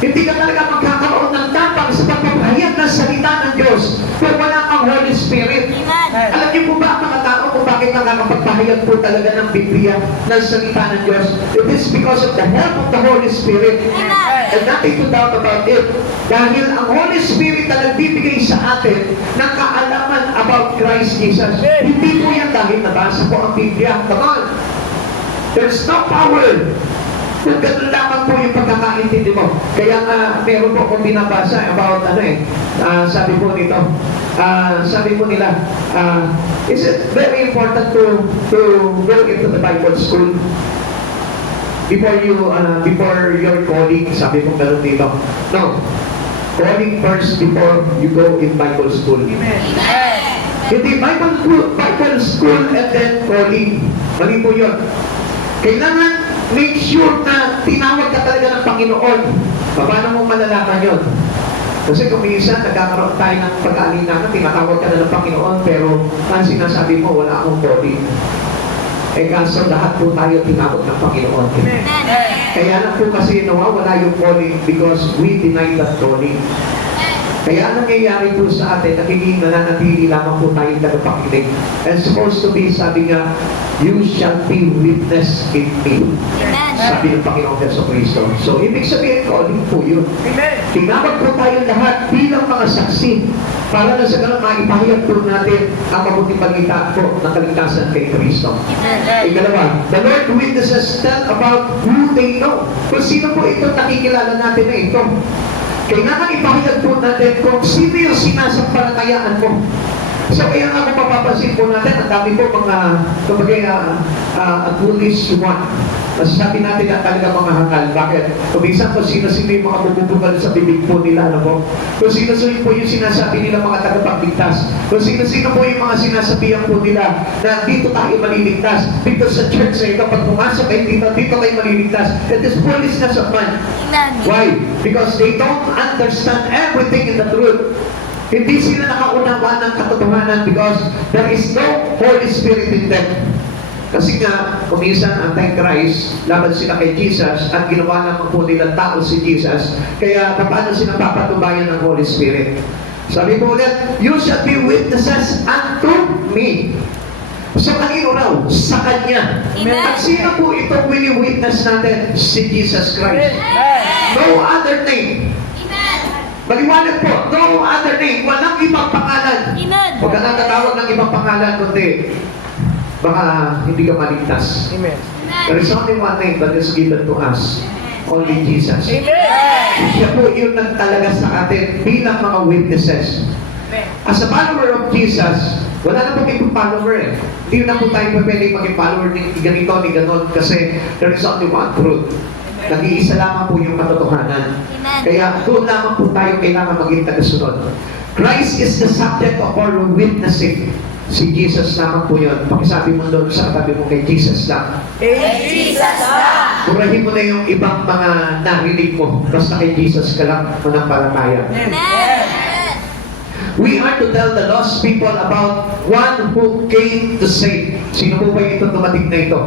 Hindi ka talaga magkakaroon ng tapang sa pagpapahayag ng salita ng Diyos kung wala kang Holy Spirit. Amen. Alam niyo po ba mga tao kung bakit nakakapagpahayag po talaga ng Biblia ng salita ng Diyos? It is because of the help of the Holy Spirit. Amen. And nothing to doubt about it. Dahil ang Holy Spirit na nagbibigay sa atin ng kaalaman about Christ Jesus. Hindi po yan dahil nabasa ko ang Biblia. Come on. There's no power. Kung ganun lamang po yung pagkakaintindi mo. Kaya nga, meron po akong binabasa about sabi po nito, sabi po nila, is it very important to go into the Bible school? Before your calling, sabi po gano'n dito. No. Calling first before you go in Bible school. Hindi, Bible school and then calling. Mali po yun. Kailangan make sure na tinawag ka talaga ng Panginoon. Paano mo malalaman yun? Kasi kung minsan nagkakaroon tayo ng pag-aalinakan, tinatawag ka na ng Panginoon, pero ang sinasabi mo, wala akong calling. Eh kaso lahat po tayo tinawag ng Panginoon. Kaya lang po kasi nawawala yung calling because we deny that calling. Kaya ang nangyayari po sa atin, nagiging nananatili lamang po tayong tagapakinig. And supposed to be, sabi nga, you shall be witness in me. Amen. Sabi ng Panginoong Jesucristo. So, ibig sabihin, calling po yun. Tinawag po tayong lahat bilang mga saksi para na sa ganun maipahayag po natin ang mabuting balita po ng kaligtasan kay Kristo. Ikalawa, the Lord witnesses tell about who they know. Kung sino po ito, nakikilala natin na ito. Kailangan ipahayag po natin kung sino yung sinasampalatayaan mo. So kaya nga kung mapapansin po natin, ang dami po mga foolish one. Masasabi natin na talaga mga hangal. Bakit? Kung minsan kung sino-sino yung mga bububukal sa bibig po nila, ano po? Kung sino-sino po yung sinasabi nila mga tagapagligtas. Kung sino-sino po yung mga sinasabihan po nila na dito tayo maliligtas. Dito sa church na ito, pag pumasok kayo dito kayo maliligtas. It is foolishness of man. Amen. Why? Because they don't understand everything in the truth. Hindi sila nakaunawa ng katotohanan because there is no Holy Spirit in them. Kasi nga, kung minsan anti-Christ, laban sila kay Jesus at ginawa naman po nilang tao si Jesus, kaya paano sila papatubayan ng Holy Spirit? Sabi po ulit, you shall be witnesses unto me. So, kanino raw? Sa Kanya. Amen. At sino po itong wini-witness natin? Si Jesus Christ. No other name. Amen. Maliwanag po, no other name. Walang ibang pangalan. Amen. Huwag ka nang tatawag ng ibang pangalan, kundi baka hindi ka maligtas. There is only one name that is given to us. Only Jesus. Siya po yun lang talaga sa atin bilang mga witnesses. As a follower of Jesus, wala na po kayong follower eh. Hindi na po tayo pwede maging follower ni ganito, ni ganon, kasi there is only one truth. Nag-iisa lamang po yung katotohanan. Amen. Kaya doon lamang po tayo kailangan maging tagasunod. Christ is the subject of our witnessing. Si Jesus lamang po yun. Pakisabi mo doon sa katabi mo kay Jesus lang. Jesus lang. Purahin mo na yung ibang mga narinig mo. Basta kay Jesus ka lang manampalataya. Amen. We are to tell the lost people about one who came to save. Sino po ba ito dumating na ito?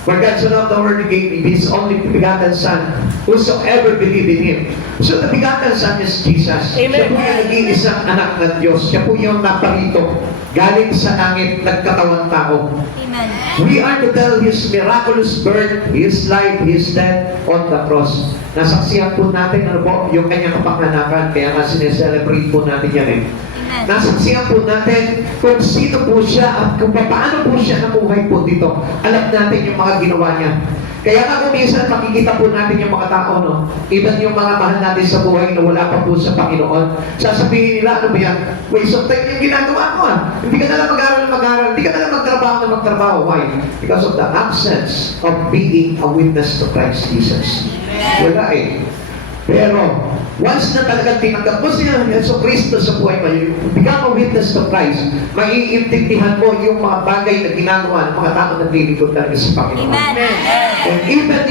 For God so loved the world, He gave His only begotten Son, whosoever believe in Him. So the begotten Son is Jesus. Amen. Siya po yung nag-iisang anak ng Diyos. Siya po yung naparito, galing sa langit, nagkatawang tao. Amen. We are to tell His miraculous birth, His life, His death on the cross. Nasaksihan po natin ano po, yung kanyang kapanganakan, kaya nga sineselebrate po natin yan eh. Amen. Nasaksihan po natin kung sino po siya at kung paano po siya nabuhay po dito. Alam natin yung mga ginawa niya. Kaya nga kung minsan makikita po natin yung mga tao, no? Even yung mga mahal natin sa buhay na wala pa po sa Panginoon, sasabihin nila, ano ba yan? Waste of time yung ginagawa mo ah. Hindi ka na lang mag-aral, hindi ka na lang magtrabaho. Why? Because of the absence of being a witness to Christ Jesus. Wala eh. Pero, once na talagang tinanggap mo siya ng Yeso Cristo sa buhay mo, you become a witness to Christ, maiintindihan mo yung mga bagay na ginagawa ng mga tao na naglilingkod talaga sa Panginoon. Amen. And even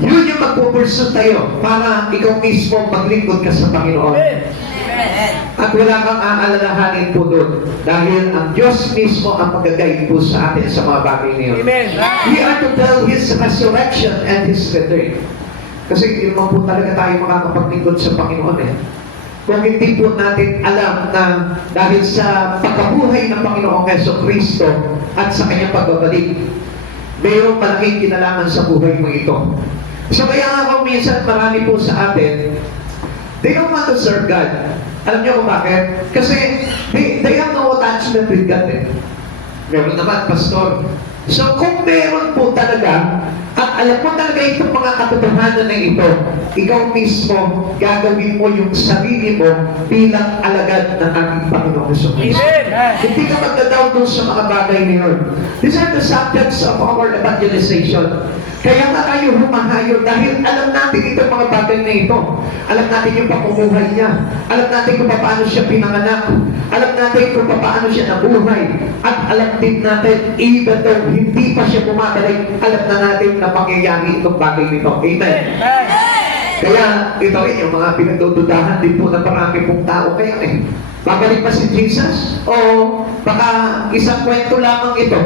yun yung magpupurso tayo para ikaw mismo maglingkod ka sa Panginoon. At wala kang aalalahanin po doon. Dahil ang Diyos mismo ang mag-guide po sa atin sa mga bagay niyon. Amen. We are to tell His resurrection and His return. Kasi hindi naman po talaga tayo makakapaglingkod sa Panginoon eh. Kung hindi po natin alam na dahil sa pagkabuhay ng Panginoong Yeso Cristo at sa kanyang pagbabalik, mayroong malaking kinalaman sa buhay mo ito. So kaya nga kung minsan marami po sa atin, they don't want to serve God. Alam niyo kung bakit? Kasi they have no attachment with God eh. Meron naman, pastor. So kung meron po talaga, at alam mo talaga itong mga katotohanan na ito, ikaw mismo gagawin mo yung sarili mo bilang alagad ng ating Panginoon Hesus Kristo. Amen. Hindi ka magdadaw doon sa mga bagay na yun. These are the subjects of our evangelization. Kaya nga tayo humahayo dahil alam natin itong mga bagay na ito. Alam natin yung pamumuhay niya. Alam natin kung paano siya pinanganak. Alam natin kung paano siya nabuhay. At alam din natin, even though hindi pa siya bumabalik, alam na natin na pangyayari itong bagay nito. Amen. Kaya ito rin yung mga pinagdududahan din po ng marami pong tao. Kaya babalik pa si Jesus? O baka isang kwento lamang ito?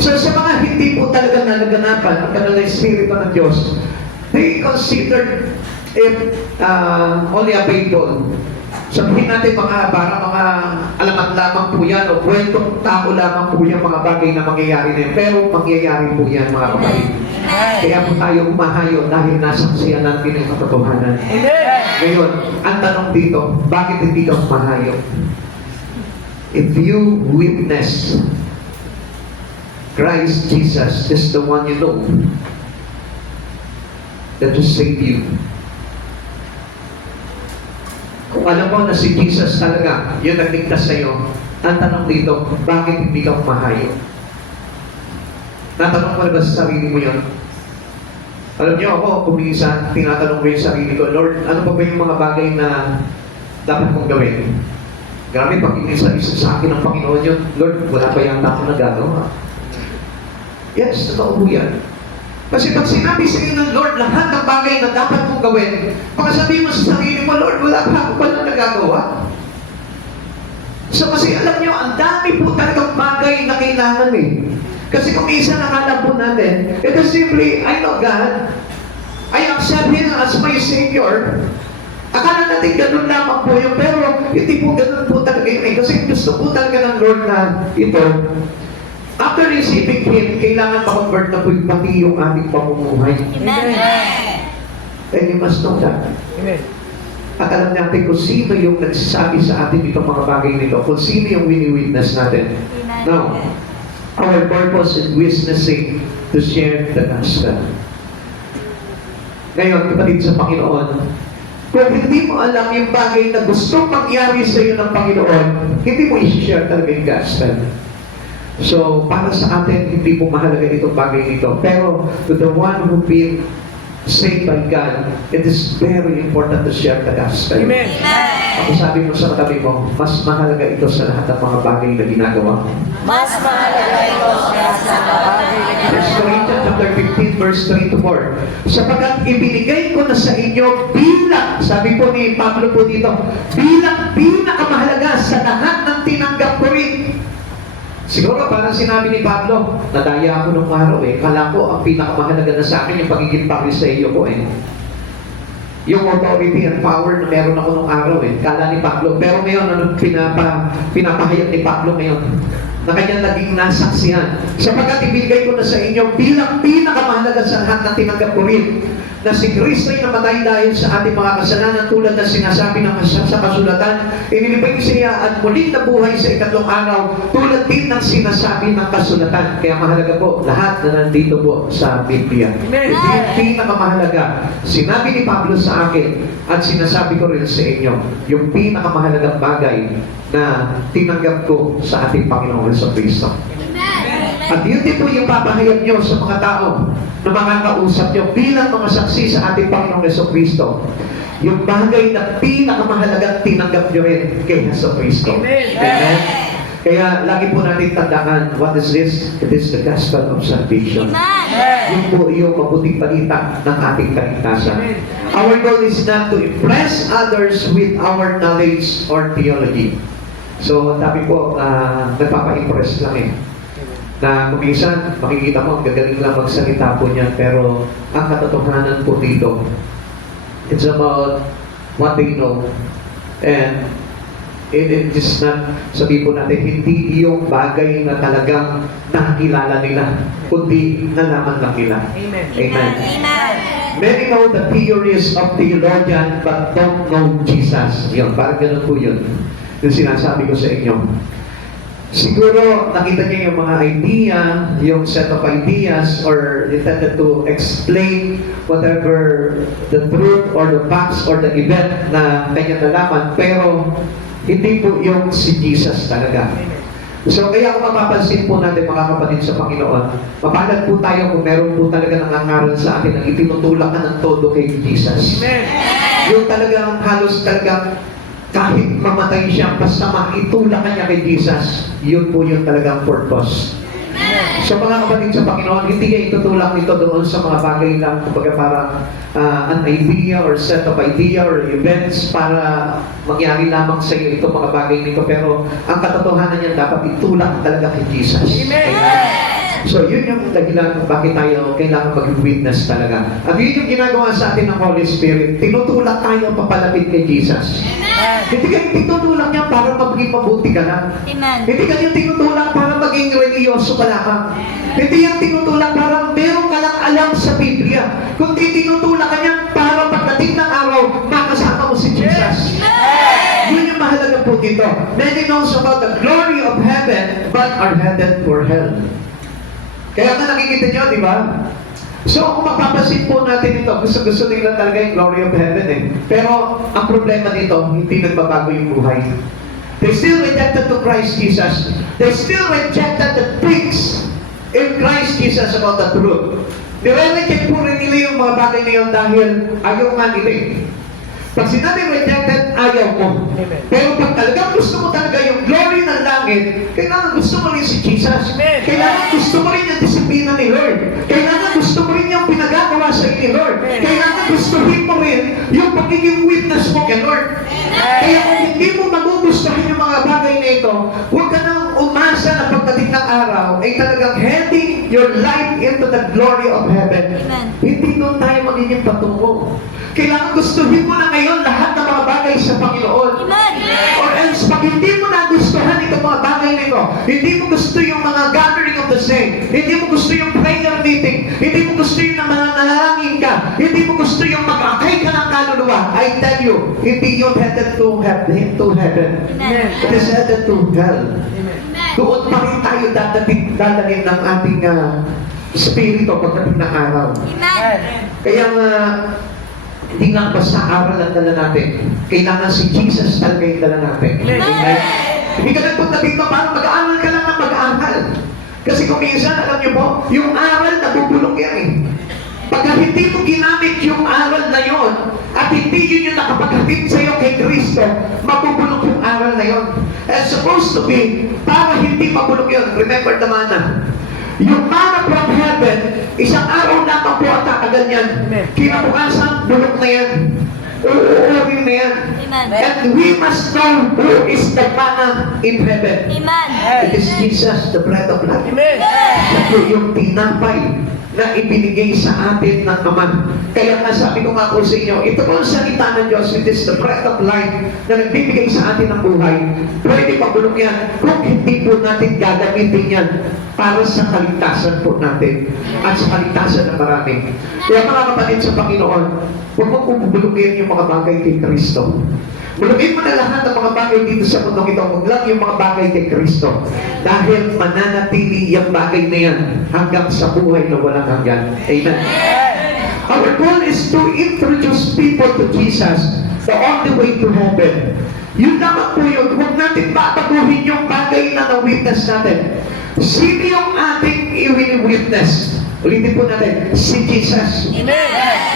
So sa mga hindi po talaga nalaganapan ang kanal na Espiritu ng Diyos, they considered it only a fable. Sabihin natin para mga alamat lamang po yan o kwentong tao lamang po yan mga bagay na mangyayari na yan. Pero mangyayari po yan mga kapatid. Kaya po tayo umahayo dahil nasaksiyan natin ang katotohanan. Ngayon, ang tanong dito, bakit hindi ka umahayo? If you witness Christ Jesus is the one you know that will save you. Kung alam mo na si Jesus talaga, yun nagligtas sa iyo, ang tanong dito, bakit hindi ka umahayo? Natanong mo na ba sa sarili mo yun? Alam niyo ako, kuminsan, tinatanong ko yung sarili ko, Lord, ano pa ba yung mga bagay na dapat kong gawin? Grabe, pag inisa-isa sa akin ng Panginoon yun, Lord, wala pa yung ako nagagawa. Yes, totoo po yan. Kasi pag sinabi sa iyo ng Lord lahat ng bagay na dapat mong gawin, pagkasabihin mo sa sarili mo, Lord, wala pa ako pala nagagawa. So kasi alam niyo, ang dami po talagang bagay na kailangan eh. Kasi kung minsan nakala po natin, it is simply, I know God, I accept Him as my Savior. Akala natin ganun lamang po yun, pero hindi po ganun po talaga yun eh. Kasi gusto po talaga ng Lord na ito, after receiving Him, kailangan ma-convert na po yung pati yung ating pamumuhay. Amen. And you must know that. Amen. At alam natin kung sino yung nagsasabi sa atin itong mga bagay nito, kung sino yung wini-witness natin. Amen. Now, our purpose in witnessing to share the gospel. Ngayon, kapatid sa Panginoon, kung hindi mo alam yung bagay na gusto mangyari sa iyo ng Panginoon, hindi mo i-share talaga yung gospel. So, para sa atin, hindi po mahalaga itong bagay nito. Pero, to the one who been saved by God, it is very important to share the gospel. Amen. Ako sabi mo sa katabi mo, mas mahalaga ito sa lahat ng mga bagay na ginagawa mo. Mas mahalaga ito sa bagay na 1 Corinthians chapter 15, verse 3 to 4. Sapagkat ibinigay ko na sa inyo bilang, sabi po ni Pablo po dito, bilang pinakamahalaga sa lahat ng tinanggap ko rin. Siguro parang sinabi ni Pablo, nadaya ako nung araw eh. Kala ko ang pinakamahalaga na sa akin yung pagiging pariseyo ko eh. Yung authority and power na meron ako nung araw eh. Kala ni Pablo. Pero ngayon, ano pinapahayag ni Pablo ngayon? Na kanyang naging nasaksihan. Sapagkat ibigay ko na sa inyo bilang pinakamahalaga sa lahat na tinanggap ko rin na si Kristo ay namatay dahil sa ating mga kasalanan tulad na sinasabi ng sa kasulatan, inilibing siya at muling nabuhay sa ikatlong araw tulad din ng sinasabi ng kasulatan. Kaya mahalaga po, lahat na nandito po sa Biblia. Ito yung pinakamahalaga. Sinabi ni Pablo sa akin at sinasabi ko rin sa inyo, yung pinakamahalagang bagay na tinanggap ko sa ating Panginoong Kristo. At yun din po yung papahayag nyo sa mga tao na makakausap nyo bilang mga saksi sa ating Panginoong Kristo. Yung bagay na pinakamahalagang tinanggap nyo rin kay Kristo. Amen. Kaya lagi po natin tandaan, what is this? It is the gospel of salvation. Yun po yung mabuting balita ng ating kaligtasan. Our goal is not to impress others with our knowledge or theology. So, sabi po, nagpapa-impress lang eh. Na kuminsan, makikita mo, ang gagaling lang magsalita po niyan, pero ang katotohanan po dito, it's about what they know. And it is not, sabi po natin, hindi yung bagay na talagang nakakilala nila, kundi nalaman lang nila. Amen. Amen. Amen. Many know the theories of theologian but don't know Jesus. Yun, parang ganun po yun. Yung sinasabi ko sa inyo. Siguro, nakita niyo yung mga idea, yung set of ideas, or intended to explain whatever the truth or the facts or the event na kanya nalaman, pero hindi po yung si Jesus talaga. So, kaya kung mapapansin po natin mga kapatid sa Panginoon, mapalad po tayo kung meron po talaga nangangaral sa atin ang itinutulak ng todo kay Jesus. Amen. Yung talagang halos talagang kahit mamatay siya, basta maitulak niya kay Jesus, yun po yung talagang purpose. So mga kapatid sa Panginoon, hindi niya itutulak nito doon sa mga bagay lang, kumbaga parang an idea or set of idea or events para mangyari lamang sa iyo itong mga bagay nito. Pero ang katotohanan niya dapat itulak talaga kay Jesus. Amen. So yun yung dahilan kung bakit tayo kailangan mag-witness talaga. At yun yung ginagawa sa atin ng Holy Spirit. Tinutulak tayo papalapit kay Jesus. Hindi kayo tinutulak niya para maging mabuti ka lang. Amen. Hindi kayo tinutulak para maging religyoso ka lang. Hindi yung tinutulak para meron ka lang alam sa Biblia. Kundi tinutulak ka niya para pagdating ng araw, makasama mo si Jesus. Yun yung mahalaga po dito. Many knows about the glory of heaven, but are headed for hell. Kaya nga nakikita nyo, di ba? So, kung mapapansin po natin ito, gusto nila talaga yung glory of heaven eh. Pero, ang problema dito, hindi nagbabago yung buhay. They still rejected to Christ Jesus. They still rejected the things in Christ Jesus about the truth. Nire-reject po rin nila yung mga bagay na yun dahil ayaw nga nila eh. Pag sinabi rejected, ayaw mo. Amen. Pero pag talagang gusto mo talaga yung glory ng langit, kailangan gusto mo rin si Jesus. Amen. Kailangan gusto mo rin yung disiplina ni Lord. Kailangan gusto mo rin yung pinagagawa sa ni Lord. Amen. Kailangan gustuhin mo rin yung pagiging witness mo kay Lord. Kaya kung hindi mo magugustuhin yung mga bagay na ito, huwag ka nang umasa na pagdating ng araw ay talagang heading your life into the glory of heaven. Amen. Hindi doon tayo magiging patungo. Kailangan gustuhin mo na ngayon lahat ng mga bagay sa Panginoon. Amen. Or else, pag hindi mo nagustuhan itong mga bagay nito, hindi mo gusto yung mga gathering of the saints, hindi mo gusto yung prayer meeting, hindi mo gusto yung mga nanalangin ka, hindi mo gusto yung mag-akay ka ng kaluluwa, I tell you, hindi yun headed to heaven. Amen. It is headed to hell. Amen. Doon pa rin tayo dadalhin ng ating spirito pagdating ng araw. Amen. Kaya nga, hindi lang basta aral ang dala natin. Kailangan si Jesus talaga yung dala natin. Amen. Hindi ka nagpunta dito para mag-aaral ka lang ng mag-aaral. Kasi kung minsan, alam niyo po, yung aral nabubulok yan eh. Pagka hindi mo ginamit yung aral na yon at hindi yun yung nakapaghatid sa'yo kay Kristo, mabubulok yung aral na yon. It's supposed to be, para hindi mabulok yun. Remember the manna. Yung manna from heaven, isang araw lamang po ang tatagal yan. Amen. Kinabukasan, bulok na yan. Uuuwin na yan. Amen. And we must know who is the manna in heaven. Amen. It is Jesus, the bread of life. Ito yung tinapay na ibinigay sa atin ng Ama. Kaya nga sabi ko nga po sa inyo, ito po ang salita ng Diyos, it is the bread of life na nagbibigay sa atin ng buhay. Pwede pabulong yan kung hindi po natin gagamitin yan para sa kaligtasan po natin at sa kaligtasan ng marami. Kaya mga kapatid sa Panginoon, huwag mo po bubulungin yung mga bagay kay Kristo. Bulungin mo na lahat ng mga bagay dito sa mundong ito. Huwag lang yung mga bagay kay Kristo. Dahil mananatili yung bagay na yan hanggang sa buhay na walang hanggan. Amen. Our goal is to introduce people to Jesus, the only way to heaven. Yun naman po yun. Huwag natin babaguhin yung bagay na na-witness natin. Sino yung ating i-witness? Ulitin po natin, si Jesus.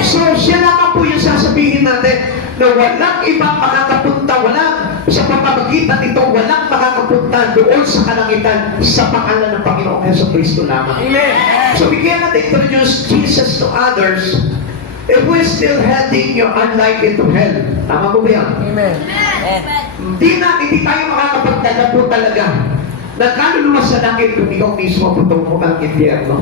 So, siya naman po yung sasabihin natin na walang ibang makakapunta, sa pamamagitan nito, walang makakapunta doon sa kalangitan sa pangalan ng Panginoong Jesucristo lamang. So, bigyan natin introduce Jesus to others if we're still heading your life into hell. Tama po ba yan? Hindi tayo makakapagdala po talaga na kaluluwa sa langit kung ikaw mismo putungo ka ng impyerno.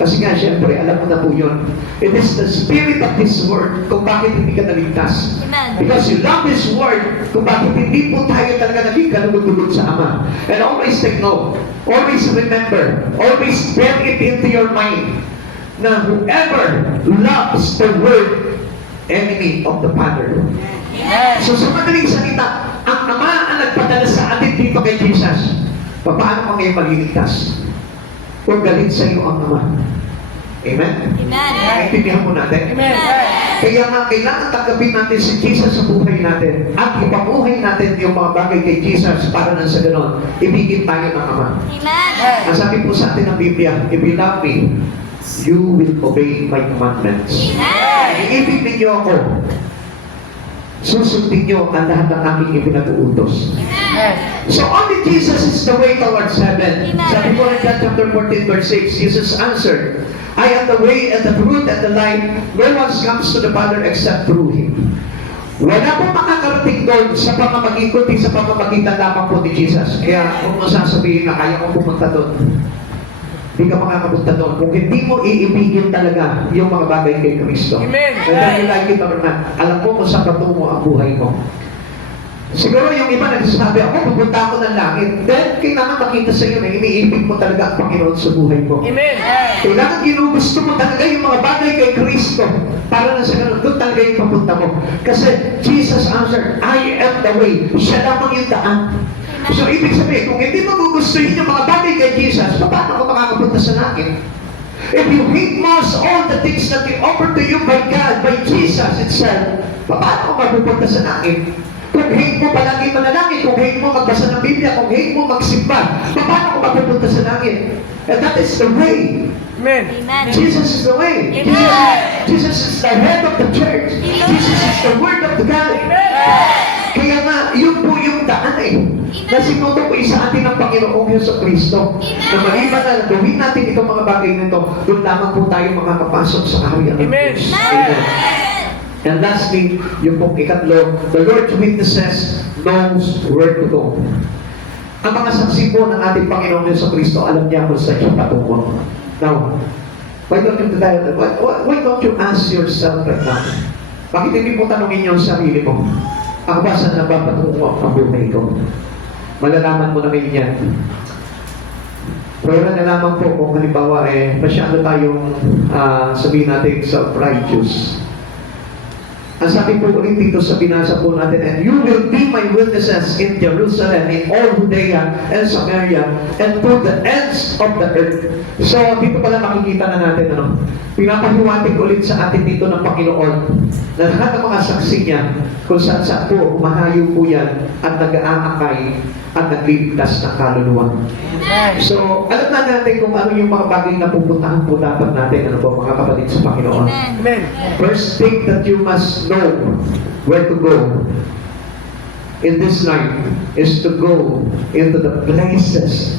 Kasi nga, siyempre, alam mo na po yun. It is the spirit of this word kung bakit hindi ka naligtas. Amen. Because you love this word kung bakit hindi po tayo talaga naging kalugod-lugod sa Ama. And always take note. Always remember. Always bear it into your mind na whoever loves the word, enemy of the Father. So sa madaling salita, ang Ama ang nagpadala sa atin dito kay Jesus. Paano ka ngayon maliligtas? Kung galit sa iyo ang Ama. Amen? Amen. Naintindihan po natin? Amen. Kaya nga, kailangan tanggapin natin si Jesus sa buhay natin at ipamuhay natin yung mga bagay kay Jesus para nang sa ganon, ibigin tayo ng Ama. Amen. Ang sabi po sa atin ng Biblia, if you love me, you will obey my commandments. Iibig ninyo ako, susundin nyo ang lahat ng aking ipinag-uutos. So only Jesus is the way towards heaven. Amen. Sabi po in John chapter 14 verse 6, Jesus answered, I am the way and the truth and the life. No one comes to the Father except through Him. Wala po makakarating doon sa pamamagitan, sa pamamagitan lamang po ni Jesus. Kaya kung masasabihin na kaya ko pumunta doon, hindi ka makakapunta doon. Kung hindi mo iibigin talaga yung mga bagay kay Kristo. Amen. Whether you like it or not, alam mo kung saan patungo ang buhay mo. Siguro yung iba nagsasabi, ako pupunta ako ng langit. Then, kailangan makita sa iyo na iniibig mo talaga ang Panginoon sa buhay mo. Amen. Kailangan ginugusto mo talaga yung mga bagay kay Kristo para na sa ganun, doon talaga yung papunta mo. Kasi Jesus answered, I am the way. Siya lamang yung daan. So, ibig sabihin, kung hindi mo gugustuhin yung mga bagay kay Jesus, paano ka makakapunta sa langit? If you hate most all the things that you offer to you by God, by Jesus itself, paano ka mapupunta sa langit? Kung hate mo palagi manalangin, kung hate mo magbasa ng Biblia, kung hate mo magsimba, paano ka mapupunta sa langit? And that is the way. Amen. Amen. Jesus is the way. Amen. Jesus is the head of the church. Jesus is the word of the God. Kaya nga, yun po yung daan eh. Na sinuto po isa atin ng Panginoong Jesucristo. Na maliban na gawin natin itong mga bagay na ito, doon lamang po tayo makakapasok sa kaharian ng Amen. Diyos. Amen. And lastly, yung pong ikatlo, the Lord's witnesses knows where to go. Ang mga saksi po ng ating Panginoong Jesucristo, alam niya kung saan siya patungo. Now, why don't you ask yourself right now? Bakit hindi mo tanongin yung sarili mo? Ako ba saan napapatungo ang buhay ko? Malalaman mo na ngayon yan. Pero na lamang po kung halimbawa masyado tayong sabihin natin self-righteous. Ang sabi po ulit dito sa binasa po natin, and you will be my witnesses in Jerusalem, in all Judea and Samaria, and to the ends of the earth. So, dito pala makikita na natin, pinapahiwatig ulit sa atin dito ng Panginoon na lahat ng mga saksi niya, kung saan saan po, umahayo po yan, at nag-aakay, at nagliligtas ng kaluluwa. So, alam na natin kung ano yung mga bagay na pupuntahan po dapat natin, ano po, mga kapatid sa Panginoon. Amen. First thing that you must know where to go in this life is to go into the places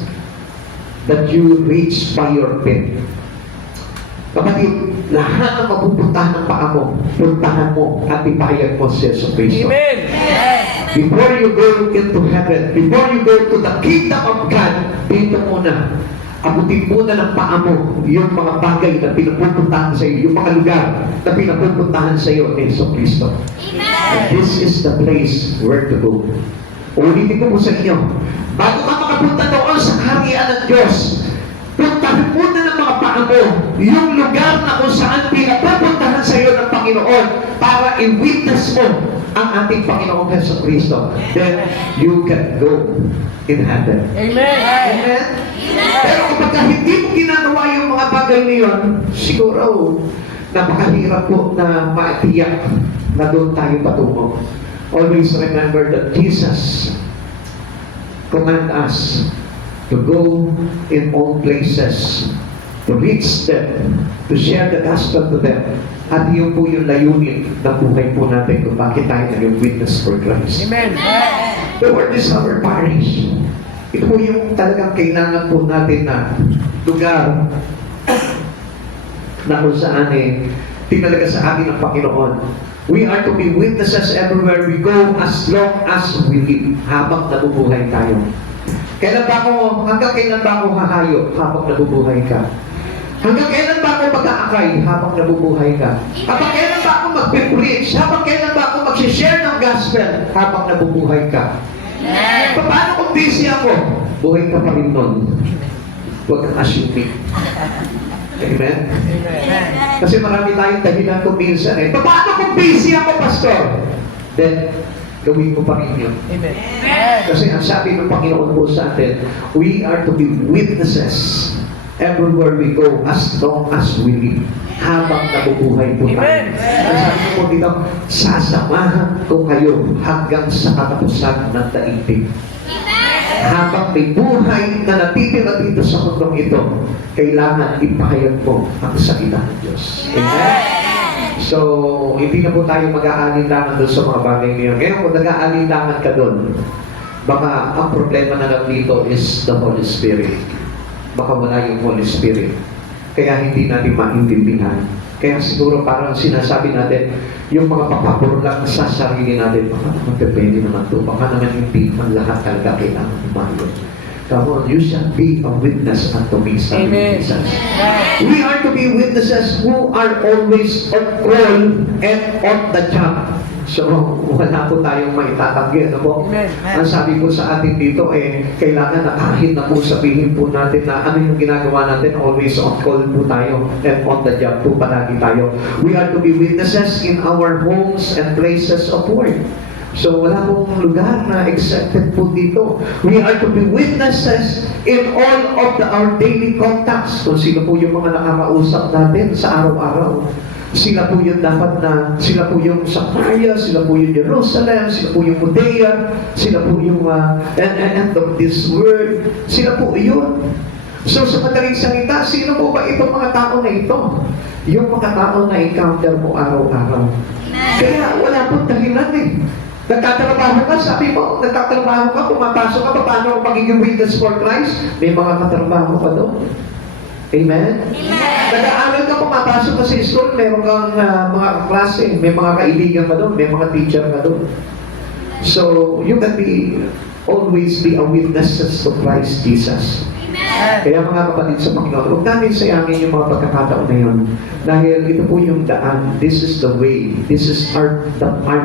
that you reach by your faith. Kapatid, lahat ng mapupuntahan ng paa mo, puntahan mo at ipahayag mo si Yesu Cristo. Amen. Before you go into heaven, before you go to the kingdom of God, dito muna, abutin muna ng paa mo yung mga bagay na pinapupuntahan sa iyo, yung mga lugar na pinapupuntahan sa iyo ni Yesu Cristo. And this is the place where to go. Ulitin ko po sa inyo, bago ka makapunta doon sa kaharian ng Diyos, puntahan muna ng mga paa mo yung lugar na kung saan pinapupuntahan sa iyo ng Panginoon para i-witness mo ang ating Panginoong Yesu Cristo. Then, you can go in heaven. Amen. Amen? Pero kapag hindi mo ginagawa yung mga bagay na yun, siguro, napakahirap po na maitiyak na doon tayo patungo. Always remember that Jesus command us to go in all places, to reach them, to share the gospel to them. At yun po yung layunin ng buhay po natin kung bakit tayo naging witness for Christ. Amen. The word is our parish. Ito po yung talagang kailangan po natin na lugar na kung saan tinalaga sa atin ng Panginoon. We are to be witnesses everywhere we go as long as we live, habang nabubuhay tayo. Hanggang kailan ba ako hahayo habang nabubuhay ka? Hanggang kailan ba ako mag-aakay habang nabubuhay ka? Hanggang kailan ba ako mag-preach? Hanggang kailan ba ako mag-share ng gospel habang nabubuhay ka? Paano kung busy ako? Buhay ka pa rin nun. Huwag kang assuming. Amen? Kasi marami tayong dahilan kung minsan paano kung busy ako, pastor? Then, gawin mo pa rin yun. Amen. Kasi ang sabi ng Panginoon po sa atin, we are to be witnesses everywhere we go as long as we live. Habang nabubuhay po tayo. Amen. Ang sabi po dito, sasamahan ko kayo hanggang sa katapusan ng daigdig. Habang may buhay na natitira dito sa mundong ito, kailangan ipahayag mo ang salita ng Diyos. Amen? So, hindi na po tayo mag-aalinlangan doon sa mga bagay niyo. Ngayon, kung nag-aalinlangan ka doon, baka ang problema na lang dito is the Holy Spirit. Baka wala yung Holy Spirit. Kaya hindi natin maintindihan. Kaya siguro parang sinasabi natin, yung mga papapuro lang sa sarili natin, baka naman depende naman ito. Baka naman hindi man lahat talaga kailangan umayon. Come on, you shall be a witness unto me, sabi ni Amen. Jesus. We are to be witnesses who are always on call and on the job. So, wala po tayong maitatanggi. Ano po? Amen. Ang sabi po sa atin dito, kailangan na kahit na po sabihin po natin na ano yung ginagawa natin, always on call po tayo and on the job po palagi tayo. We are to be witnesses in our homes and places of work. So, wala pong lugar na accepted po dito. We are to be witnesses in all of our daily contacts. Kung sino po yung mga nakakausap natin sa araw-araw. Sila po yung dapat na, sila po yung Samaria, sila po yung Jerusalem, sila po yung Judea, sila po yung end of this world, sila po yun. So sa madaling salita, sino po ba itong mga tao na ito? Yung mga tao na encounter mo araw-araw. Kaya wala pong dahilan Nagtatrabaho ka, sabi mo, nagtatrabaho ka, pumapasok ka, paano ang magiging witness for Christ? May mga katrabaho ka doon. Amen? Nag-aaral ka, pumapasok ka sa school, meron kang mga klase, may mga kaibigan ka doon, may mga teacher ka doon. So, you can always be a witness to Christ Jesus. Kaya mga kapatid sa Panginoon, huwag namin sayangin yung mga pagkakataon na yun. Dahil ito po yung daan. This is the way. This is our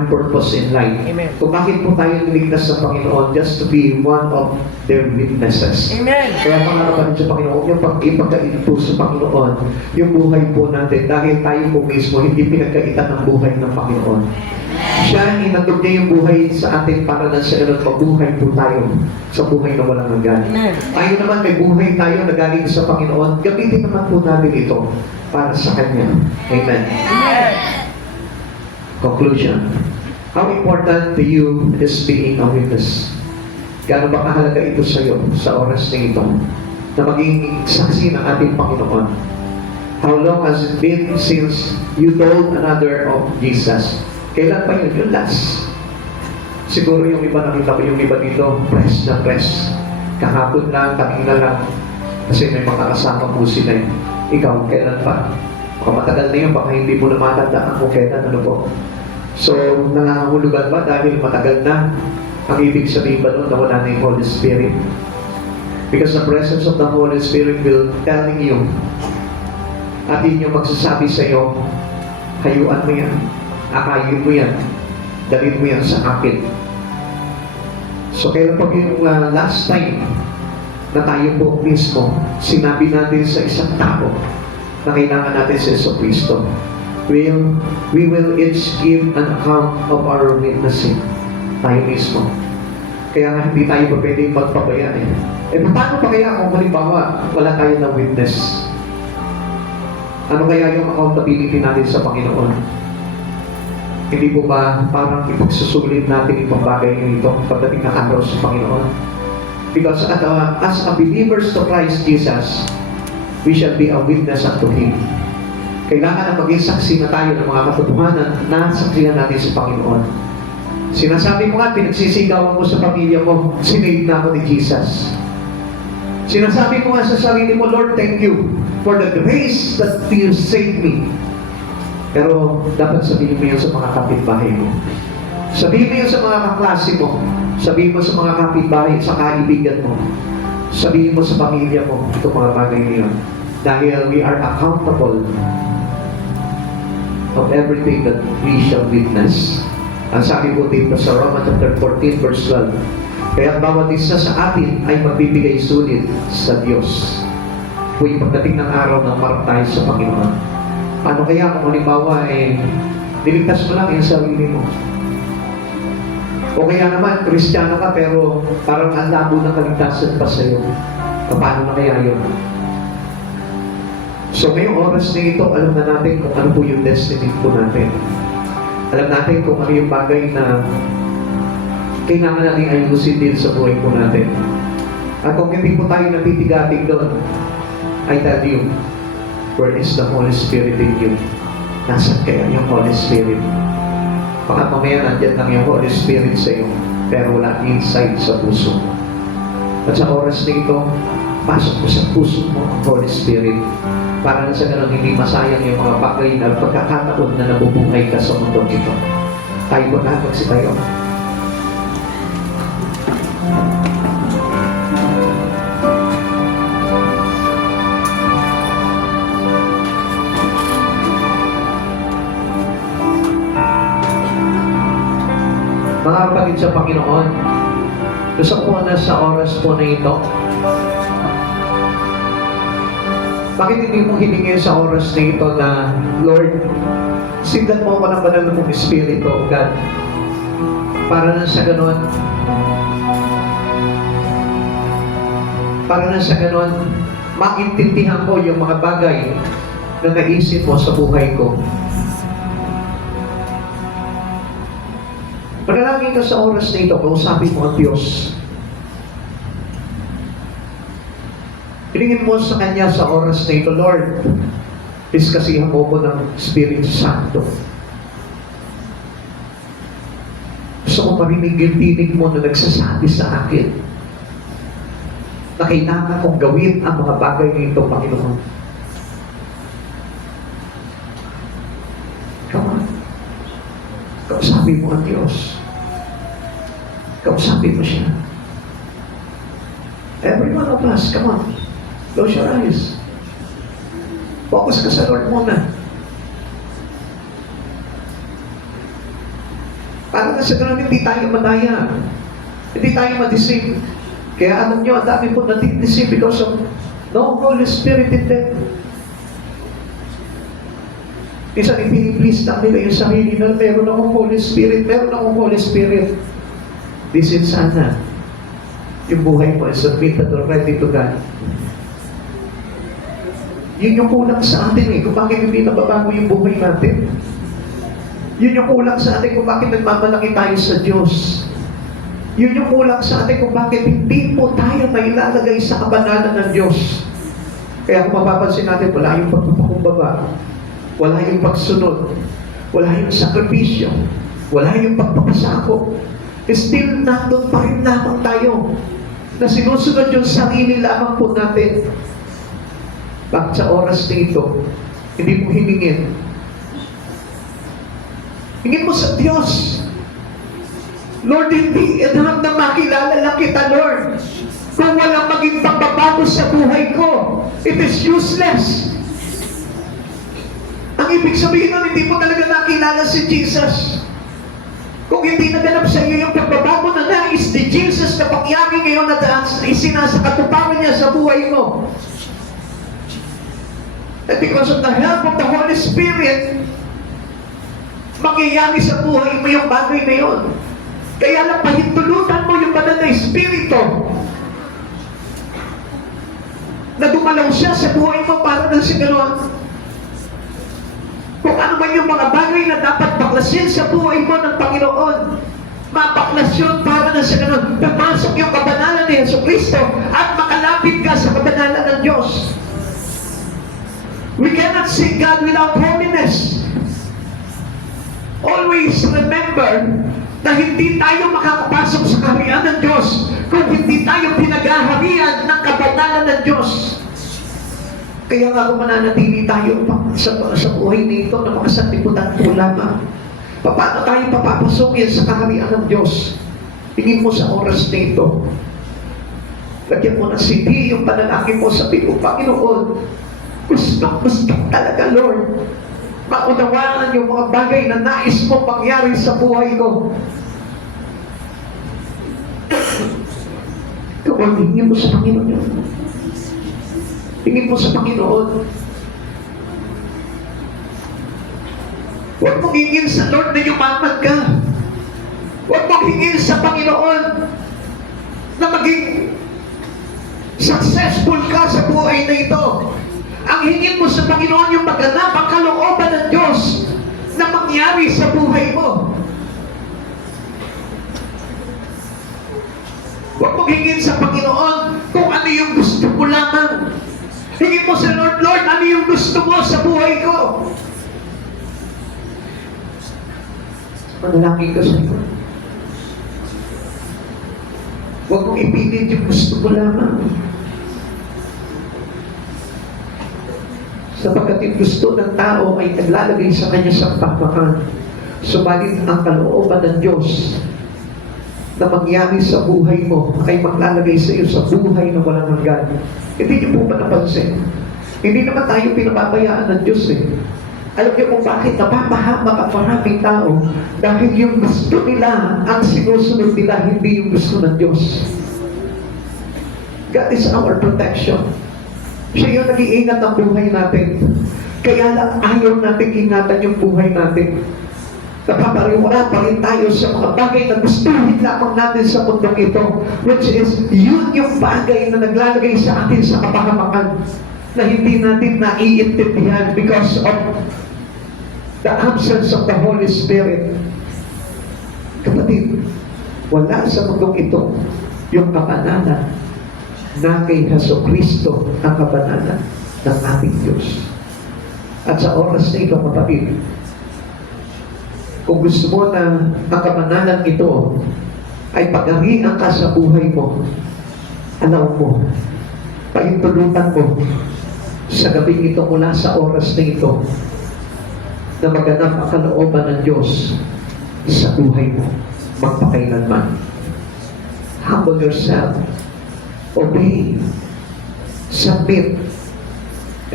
purpose in life. Amen. Kung bakit po tayo niligtas sa Panginoon, just to be one of their witnesses. Amen. Kaya mga kapatid sa Panginoon, yung pag-ipagkait po sa Panginoon, yung buhay po natin, dahil tayo po mismo, hindi pinagkaitan ng buhay ng Panginoon. Siya, inatog niya yung buhay sa atin para na sa ganun, mabuhay po tayo sa buhay na walang hanggan. Amen. Tayo naman, may buhay tayo na galing sa Panginoon, gamitin naman po natin ito para sa Kanya. Amen. Conclusion. How important to you is being a witness? Gaano ba kahalaga ito sa iyo sa oras na ito na maging saksi ng ating Panginoon? How long has it been since you told another of Jesus? Kailan pa yun? Yung last. Siguro yung iba nakita ko yung iba dito, press na press. Kahapon lang, kanina lang. Kasi may mga kasama po sila. Ikaw, kailan pa? Kung matagal na yun, baka hindi mo na matandaan kung kailan, ano po. So, nangangahulugan ba dahil matagal na? Ang ibig sabihin ba doon na wala na yung Holy Spirit? Because the presence of the Holy Spirit will telling you at yun yung magsasabi sa iyo, hayuan mo yan, akayin mo yan, dalhin mo yan sa akin. So, kailan pa yung last time na tayo po mismo sinabi natin sa isang tao na kailangan natin sa Yesu Cristo? We will each give an account of our witnessing. Tayo mismo. Kaya nga hindi tayo pa pwedeng magpabaya eh. Paano pa kaya kung halimbawa wala tayo ng witness? Ano kaya yung accountability natin sa Panginoon? Hindi po ba parang ipagsusulit natin itong bagay nito pagdating na araw sa Panginoon? Because as a believers to Christ Jesus, we shall be a witness unto Him. Kailangan na maging saksi na tayo ng mga katotohanan na saksihan natin sa Panginoon. Sinasabi mo nga, pinagsisigawan mo sa pamilya mo, sinave na ako ni Jesus. Sinasabi mo nga sa sarili mo, Lord, thank you for the grace that you saved me. Pero dapat sabihin mo yun sa mga kapitbahay mo. Sabihin mo yun sa mga kaklase mo. Sabihin mo sa mga kapitbahay, sa kaibigan mo. Sabihin mo sa pamilya mo, itong mga bagay niyon. Dahil we are accountable of everything that we shall witness. Ang sabi po dito sa Romans chapter 14 verse 12, kaya bawat isa sa atin ay magbibigay sulit sa Diyos. Kung pagdating ng araw ng marap tayo sa Panginoon. Ano kaya kung halimbawa niligtas mo lang yung sarili mo? O kaya naman, Kristiyano ka pero parang ang labo ng kaligtasan pa sa'yo. Paano na kaya yun? So ngayong oras na ito, alam na natin kung ano po yung destiny po natin. Alam natin kung ano yung bagay na kailangan natin ayusin din sa buhay po natin. At kung hindi po tayo napitigating doon, I tell you, where is the Holy Spirit in you? Nasaan kaya yung Holy Spirit? Baka mamaya nandiyan lang yung Holy Spirit sa iyo, pero wala inside sa puso mo. At sa oras na ito, pasok mo sa puso mo ang Holy Spirit para na sa ganun hindi masayang yung mga bagay na pagkakataon na nabubuhay ka sa mundo ito. Tayo po na tayo. Mga kapatid sa Panginoon, gusto ko na sa oras po na ito, bakit hindi mo hiningi sa oras na ito na, Lord, sindan mo ako ng banal na mong Espiritu, God, para na sa ganon, maintindihan ko yung mga bagay na naisip mo sa buhay ko. Panalangin ka sa oras na ito, kausapin mo ang Diyos. Hilingin mo sa Kanya sa oras na ito, Lord, diskasihan mo ko ng Espiritu Santo. Gusto ko marinig yung tinig mo na nagsasabi sa akin na kailangan kong gawin ang mga bagay na ito, Panginoon. Come on. Kausapin mo ang Diyos. Kausapin mo siya. Every one of us, come on. Close your eyes. Focus ka sa Lord muna. Para na sa ganun, hindi tayo madaya. Hindi tayo ma-deceive. Kaya alam nyo, ang dami po nati-deceive because of no Holy Spirit in them. Minsan ipini-please lang nila yung sarili na meron akong Holy Spirit, meron akong Holy Spirit. This is sana yung buhay mo is submitted already to God. Yun yung kulang sa atin kung bakit hindi nababago yung buhay natin. Yun yung kulang sa atin kung bakit nagmamalaki tayo sa Diyos. Yun yung kulang sa atin kung bakit hindi po tayo mailalagay sa kabanalan ng Diyos. Kaya kung mapapansin natin, wala yung pagpapakumbaba, wala yung pagsunod, wala yung sakripisyo, wala yung pagpapasako. Still, nandun pa rin lamang tayo na sinusunod yung sarili lamang po natin. Bakit sa oras na ito, Hindi mo hiningin. Hingin mo sa Diyos. Lord, hindi enough na makilala lang kita, Lord. Kung walang maging pagbabago sa buhay ko, it is useless. Ang ibig sabihin nun, hindi mo talaga nakilala si Jesus. Kung hindi naganap sa iyo yung pagbabago na nais ni Jesus na pangyari ngayon na isinasakatuparan niya sa buhay mo. And because of the help of the Holy Spirit, mangyayari sa buhay mo yung bagay na yun. Kaya lang pahintulutan mo yung banal na Espiritu na dumalaw siya sa buhay mo para na si gano'n. Kung ano man yung mga bagay na dapat baklasin sa buhay mo ng Panginoon, mabaklas yun para na sa gano'n. Pumasok yung kabanalan ni Jesucristo at makalapit ka sa kabanalan ng Diyos. We cannot see God without holiness. Always remember na hindi tayo makakapasok sa kaharian ng Diyos kung hindi tayo pinaghaharian ng kabanalan ng Diyos. Kaya nga kung mananatili tayo sa buhay nito na makasanlibutan po lamang, paano tayo papapasokin sa kaharian ng Diyos? Tingin mo sa oras nito. Lagyan mo ng CD yung panalangin mo, sabi ko, Panginoon, gusto talaga, Lord, maunawaan yung mga bagay na nais mo pangyari sa buhay ko. Kung hingin mo sa Panginoon, tingin mo sa Panginoon. Huwag mong hingin sa Lord na yumaman ka. Huwag mong hingin sa Panginoon na maging successful ka sa buhay na ito. Ang hingin mo sa Panginoon yung maganap ang kalooban ng Diyos na mangyari sa buhay mo. Huwag mong hingin sa Panginoon kung ano yung gusto mo lamang. Hingin mo sa Lord, Lord, ano yung gusto mo sa buhay ko? Manalangin ka sa Lord. Huwag mong ipilit yung gusto mo lamang. Sapagkat yung gusto ng tao ay naglalagay sa kanya sa pakpakan. Subalit ang kalooban ng Diyos na mangyari sa buhay mo ay maglalagay sa iyo sa buhay na walang hanggan. Hindi niyo po ba napansin? Hindi naman tayo pinababayaan ng Diyos eh. Alam niyo kung bakit napapahamak ang maraming tao? Dahil yung gusto nila, ang sinusunod nila, hindi yung gusto ng Diyos. God is our protection. Siya yung nag-iingat ang buhay natin. Kaya lang ayaw natin ingatan yung buhay natin. Napapariwara pa rin tayo sa mga bagay na gustuhin lamang natin sa mundong ito, which is yun yung bagay na naglalagay sa atin sa kapahamakan na hindi natin naiintindihan because of the absence of the Holy Spirit. Kapatid, wala sa mundong ito yung kabanalan na kay Jesucristo ang kabanalan ng ating Diyos. At sa oras na ito, kapatid, kung gusto mo na ang kabanalan ito ay pagharian ka sa buhay mo, alaw mo, pahintulutan mo sa gabing ito mula sa oras na ito na maganap ang kalooban ng Diyos sa buhay mo magpakailanman. Humble yourself, obey, submit,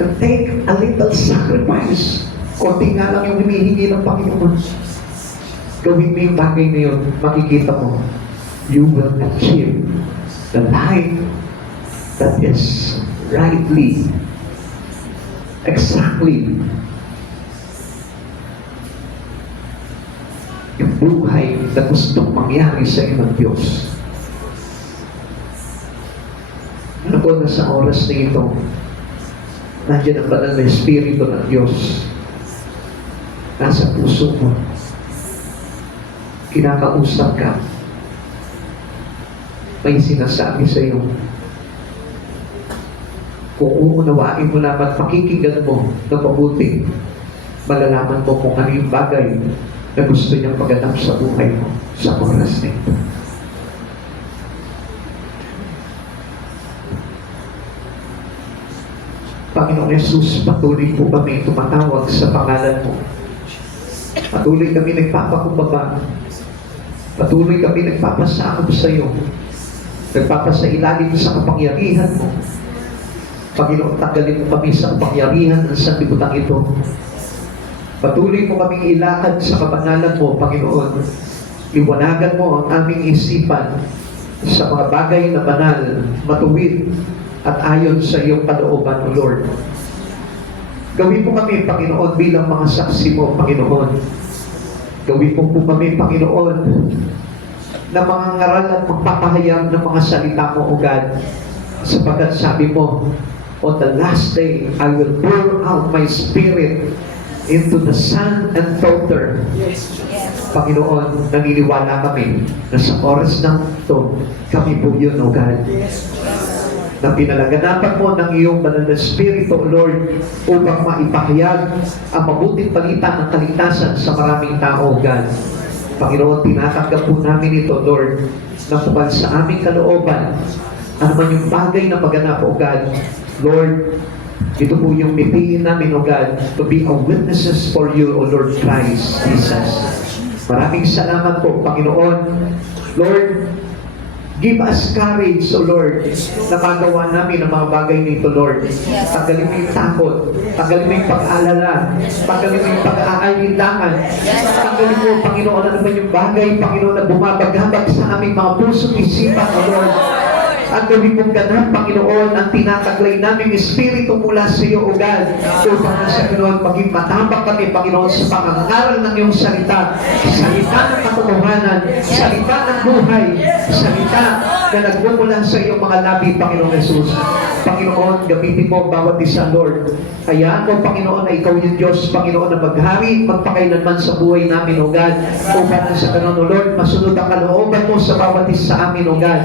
and take a little sacrifice. Konti nga lang yung hinihingi ng Panginoon. Gawin mo yung bagay na yun, makikita mo, you will achieve the life that is rightly, exactly, yung buhay na gustong mangyari sa iyo ng Diyos. Ano po na sa oras na ito, nandiyan ang banal na Espiritu ng Diyos nasa puso mo. Kinakausap ka. May sinasabi sa iyo. Kung uunawain mo naman, pakikinggan mo na mabuti, malalaman mo kung ano yung bagay na gusto niyang paganap sa buhay mo sa oras na ito. Panginoon, Panginoong Yesus, patuloy po kami tumatawag sa pangalan mo. Patuloy kami nagpapakumbaba. Patuloy kami nagpapasakop sa iyo. Nagpapasailalim sa kapangyarihan mo. Panginoon, tanggalin mo kami sa kapangyarihan ng sanlibutan ito. Patuloy mo kaming ilakad sa kabanalan mo, Panginoon. Liwanagan mo ang aming isipan sa mga bagay na banal, matuwid, at ayon sa iyong kalooban, O Lord. Gawin mo kami, Panginoon, bilang mga saksi mo, Panginoon. Gawin mo po kami, Panginoon, na mga ngaral at magpapahayag ng mga salita mo, O God. Sapagkat sabi mo, on the last day, I will pour out my spirit into the son and daughter. Panginoon, naniniwala kami na sa oras ng ito, kami po yun, O God. Na pinalaganapan mo ng iyong banal na Espiritu, O Lord, upang maipahayag ang mabuting balita ng kaligtasan sa maraming tao, O God. Panginoon, tinatanggap po namin ito, Lord, na bukal sa aming kalooban. Ano man yung bagay na maganap, O God, Lord, ito po yung pipiliin namin, O God, to be a witnesses for you, O Lord Christ Jesus. Maraming salamat po, Panginoon. Lord, give us courage, O Lord, na magawa namin ang mga bagay nito, Lord. Tanggalin mo yung takot, tanggalin mo yung pag-aalala, tanggalin mo yung pag-aalinlangan, tanggalin mo, Panginoon, ano man yung bagay, Panginoon, na bumabagabag sa aming mga puso't isipan, O Lord. At gawin mong ganap, Panginoon, ang tinataglay naming Espiritu mula sa iyo, O God. Upang na sa Panginoon, maging matapang kami, Panginoon, sa pangangaral ng iyong salita. Salita ng katotohanan, salita ng buhay, salita na nagmumula sa iyong mga labi, Panginoon Jesus. Panginoon, gamitin mo bawat isa, Lord. Hayaan mo, Panginoon, na ikaw yung Diyos, Panginoon, na maghari, magpakailanman sa buhay namin, O God. Upang na sa Panginoon, O Lord, masunod ang kalooban mo sa bawat isa sa amin, O God.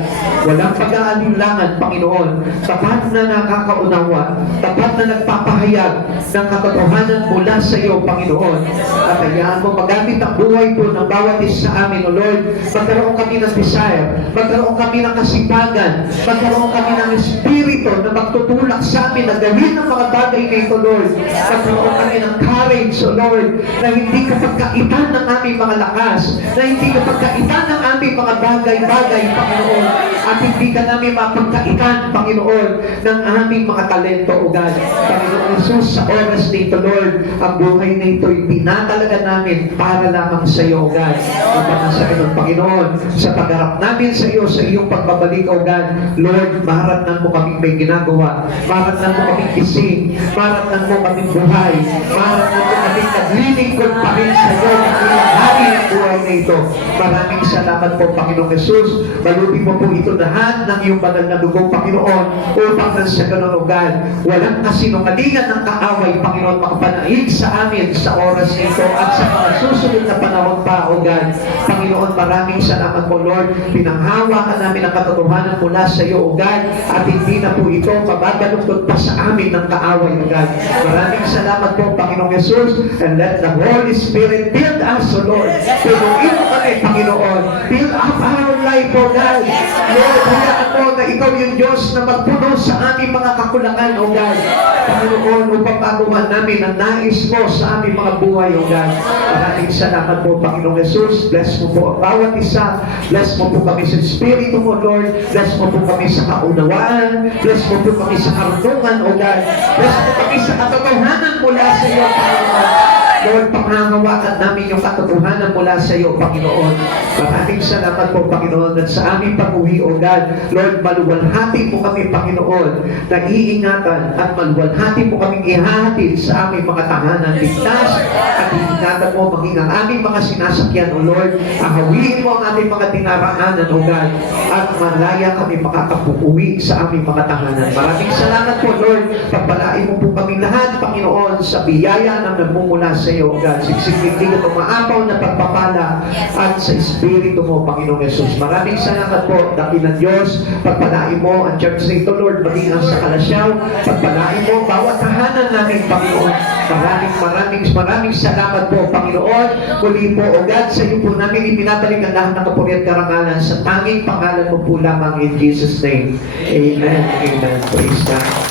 Walang pag-aalinlangan, Panginoon. Tapat na nakakaunawa, tapat na nagpapahayag ng katotohanan mula sa iyo, Panginoon. At hayaan mo, magamit ang buhay po ng bawat isa sa amin, O Lord. Magkaroon kami ng desire, magkaroon kami ng kasipagan, magkaroon kami ng espiritu na magtutulak sa amin na gawin ang mga bagay na ito, Lord. Magkaroon kami ng courage, O Lord, na hindi kapag kaitan ng aming mga lakas, na hindi kapag kaitan ng aming mga bagay-bagay, Panginoon, at hindi ka namin mapagkaitan, Panginoon, ng aming mga talento, O God. Panginoon Jesus, sa oras nito, Lord, ang buhay na ito'y pinatalaga namin para lamang sa iyo, O God. At sa Panginoon, sa pagharap namin sa iyo, sa iyong pagbabalik, O God, Lord, maharatnan mo kaming may ginagawa, maharatnan mo kaming kising, maharatnan mo kaming buhay, maharatnan mo kaming naglilingkod pa rin sa iyo, naglilahari ang buhay na ito. Maraming salamat po, Panginoong Jesus. Balutin mo po ito lahat ng iyong banal na dugo, Panginoon, upang nang sa ganun, O God, walang kasinungalingan ng kaaway, Panginoon, makapanaig sa amin sa oras nito at sa mga susunod na panahon pa, O God. Panginoon, maraming salamat po, Lord. Pinanghawakan namin ang katotohanan mula sa iyo, O God, at hindi na po ito mababaluktot pa sa amin ng kaaway, O God. Maraming salamat po, Panginoong Jesus, and let the Holy Spirit build us, O Lord. Punuin mo kami, Panginoon. Build up our life, O God. Lord, hayaan mo na ikaw yung Diyos na magpuno sa aming mga kakulangan, O God. Panginoon, upang magawa namin ang nais mo sa aming mga buhay, O God. Maraming salamat po, Panginoong Jesus. Bless mo po ang bawat isa. Bless mo po kami sa Espiritu mo, Lord. Bless mo po kami sa kaunawaan. Bless mo po kami sa karunungan, O God. Bless mo kami sa katotohanan mula sa iyo, Panginoon. Lord, pangangawakan namin yung katotohanan mula sa iyo, Panginoon. Maraming salamat po, Panginoon, at sa aming pag-uwi, O God. Lord, maluwalhati po kami, Panginoon, na iingatan at maluwalhati po kaming ihahatid sa aming mga tahanan. Ligtas at iingatan mo maging ang aming mga sinasakyan, O Lord. Ahawiin mo ang aming mga tinaraanan, O God. At malaya kami makakapuuwi sa aming mga tahanan. Maraming salamat po, Lord. Pagpalain mo po kami lahat, Panginoon, sa biyaya na nagmumula sa iyo, O God. Siksik-lig at umaapaw na pagpapala at sa Espiritu mo, Panginoong Jesus. Maraming salamat po, dakilang Diyos. Pagpalain mo ang church na ito, Lord, maging ang sa Kalasyaw. Pagpalain mo bawat tahanan namin, Panginoon. Maraming salamat po, Panginoon. Muli po, O God, sa iyo po namin ipinabalik ang lahat ng kapuri at karangalan sa tanging pangalan mo po lamang in Jesus' name. Amen. Amen. Praise God.